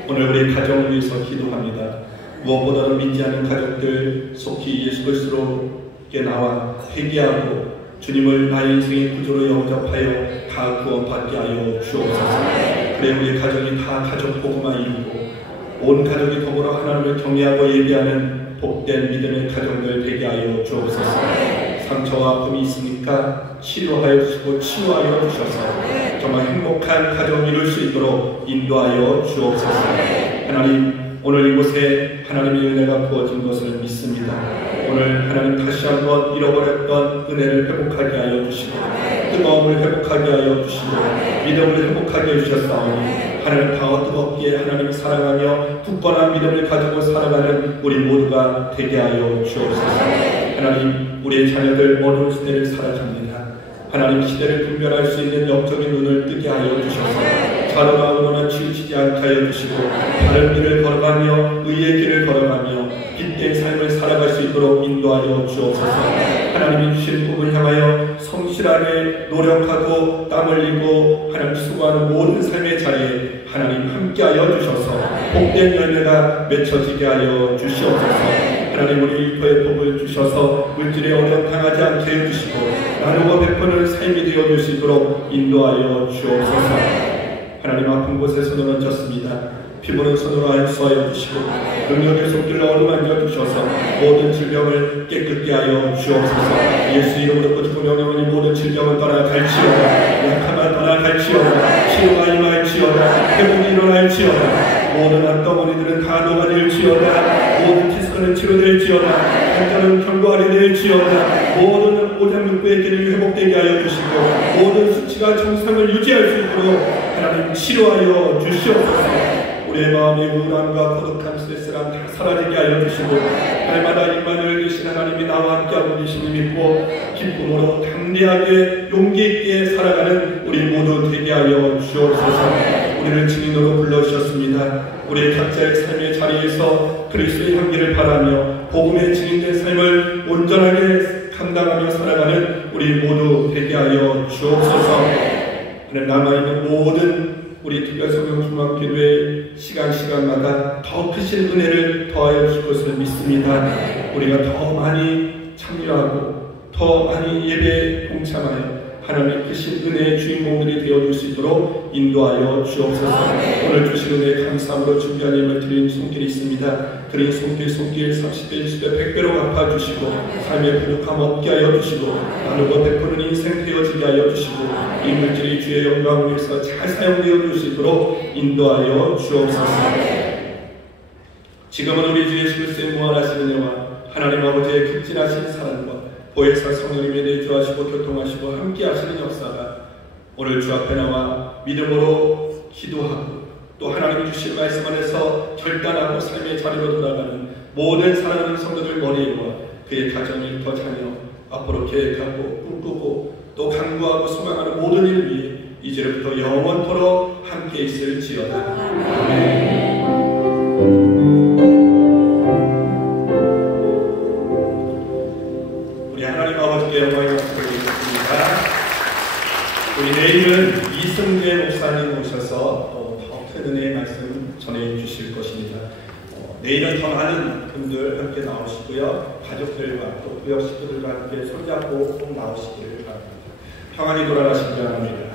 오늘 우리 가정을 위해서 기도합니다. 무엇보다도 믿지 않는 가족들 속히 예수 그리스도께 나와 회개하고 주님을 나의 인생의 구조로 영접하여 다 구원받게 하여 주옵소서. 그래 우리 가정이 다 가족 복음화 이루고 온 가족이 더불어 하나님을 경외하고 예배하는 복된 믿음의 가정들 되게 하여 주옵소서. 상처와 아픔이 있으니까 치료하여 주시고 치유하여 주셔서 정말 행복한 가정 이룰 수 있도록 인도하여 주옵소서. 하나님 오늘 이곳에 하나님의 은혜가 부어진 것을 믿습니다. 오늘 하나님 다시 한번 잃어버렸던 은혜를 회복하게 하여 주시고 뜨거움을 회복하게 하여 주시고 믿음을 회복하게 해주셨사오니 하나님 더 뜨겁게 하나님을 사랑하며 굳건한 믿음을 가지고 살아가는 우리 모두가 되게 하여 주옵소서. 하나님 우리의 자녀들 어두운 시대를 살아갑니다. 하나님 시대를 분별할 수 있는 영적인 눈을 뜨게 하여 주셔서 좌로나 우로나 치우치지 않게 하여 주시고 바른 길을 걸어가며 의의 길을 걸어가며 빛된 삶을 살아갈 수 있도록 인도하여 주옵소서. 하나님이 주신 복을 향하여 성실하게 노력하고 땀 흘리고 하나님 수고하는 모든 삶의 자리에 하나님 함께하여 주셔서 복된 열매가 맺혀지게 하여 주시옵소서. 하나님 우리 일터에 복을 주셔서 물질에 어려움 당하지 않게 해주시고 나누고 베푸는 삶이 되어줄 수 있도록 인도하여 주옵소서. 하나님 아픈 곳에 손을 얹었습니다. 피부는 손으로 안수하여 주시고 능력의 손길로 어루만져 주셔서 모든 질병을 깨끗게 하여 주옵소서. 예수 이름으로 고치고 명령하니 모든 질병을 떠나갈지어다. 약함을 떠나갈지어다. 치유가 임할지어다. 회복이 일어날지어다. 모든 앞덩어리들은 다 녹아낼지어다. 모든 티스크는 치료될지어다. 한자는 경고하게 될지어다. 모든 오장육부의 길을 회복되게 하여 주시고 모든 수치가 정상을 유지할 수 있도록 하나님 치료하여 주시옵소서. 우리의 마음의 우울함과 고독함, 스트레스가 다 사라지게 하여 주시고 날마다 일만을 계신 하나님이 나와 함께하고 계심을 믿고 기쁨으로 담대하게 용기 있게 살아가는 우리 모두 되게 하여 주옵소서. 우리를 증인으로 불러주셨습니다. 우리 각자의 삶의 자리에서 그리스도의 향기를 바라며 복음의 증인된 삶을 온전하게 감당하며 살아가는 우리 모두 되게 하여 주옵소서. 남아있는 모든 우리 특별성령 중앙기도회 시간마다 더 크신 은혜를 더하여 주실 것을 믿습니다. 우리가 더 많이 참여하고 더 많이 예배에 동참하여 하나님의 크신 은혜의 주인공들이 되어줄 수 있도록 인도하여 주옵소서. 오늘 주신 은혜에 감사함으로 준비한 예물 드린 손길이 있습니다. 드린 손길 30배, 20배, 100배로 갚아주시고 삶의 부족함 없게 하여 주시고 나누고 베푸는 인생 되어지게 하여 주시고 이 물질이 주의 영광을 위해서 잘 사용되어 줄 수 있도록 인도하여 주옵소서. 지금은 우리 주 예수 그리스도의 무한하신 은혜와 하나님 아버지의 극진하신 사랑과 보혜사 성령님에 대해 주하시고 교통하시고 함께 하시는 역사가 오늘 주 앞에 나와 믿음으로 기도하고 또 하나님이 주신 말씀 안에서 결단하고 삶의 자리로 돌아가는 모든 사랑하는 성도들 머리에 와 그의 가정을 더 자녀 앞으로 계획하고 꿈꾸고 또 간구하고 소망하는 모든 일 위에 이제부터 영원토록 함께 있을지어다. 아멘. 우리 하나님 아버지께 영광을 드리겠습니다. 우리 내일은 이승재 목사님 오셔서 더 큰 은혜의 말씀 전해 주실 것입니다. 내일은 더 많은 분들 함께 나오시고요. 가족들과 또 부역 식구들과 함께 손잡고 꼭 나오시기를 바랍니다. 평안히 돌아가시기 바랍니다.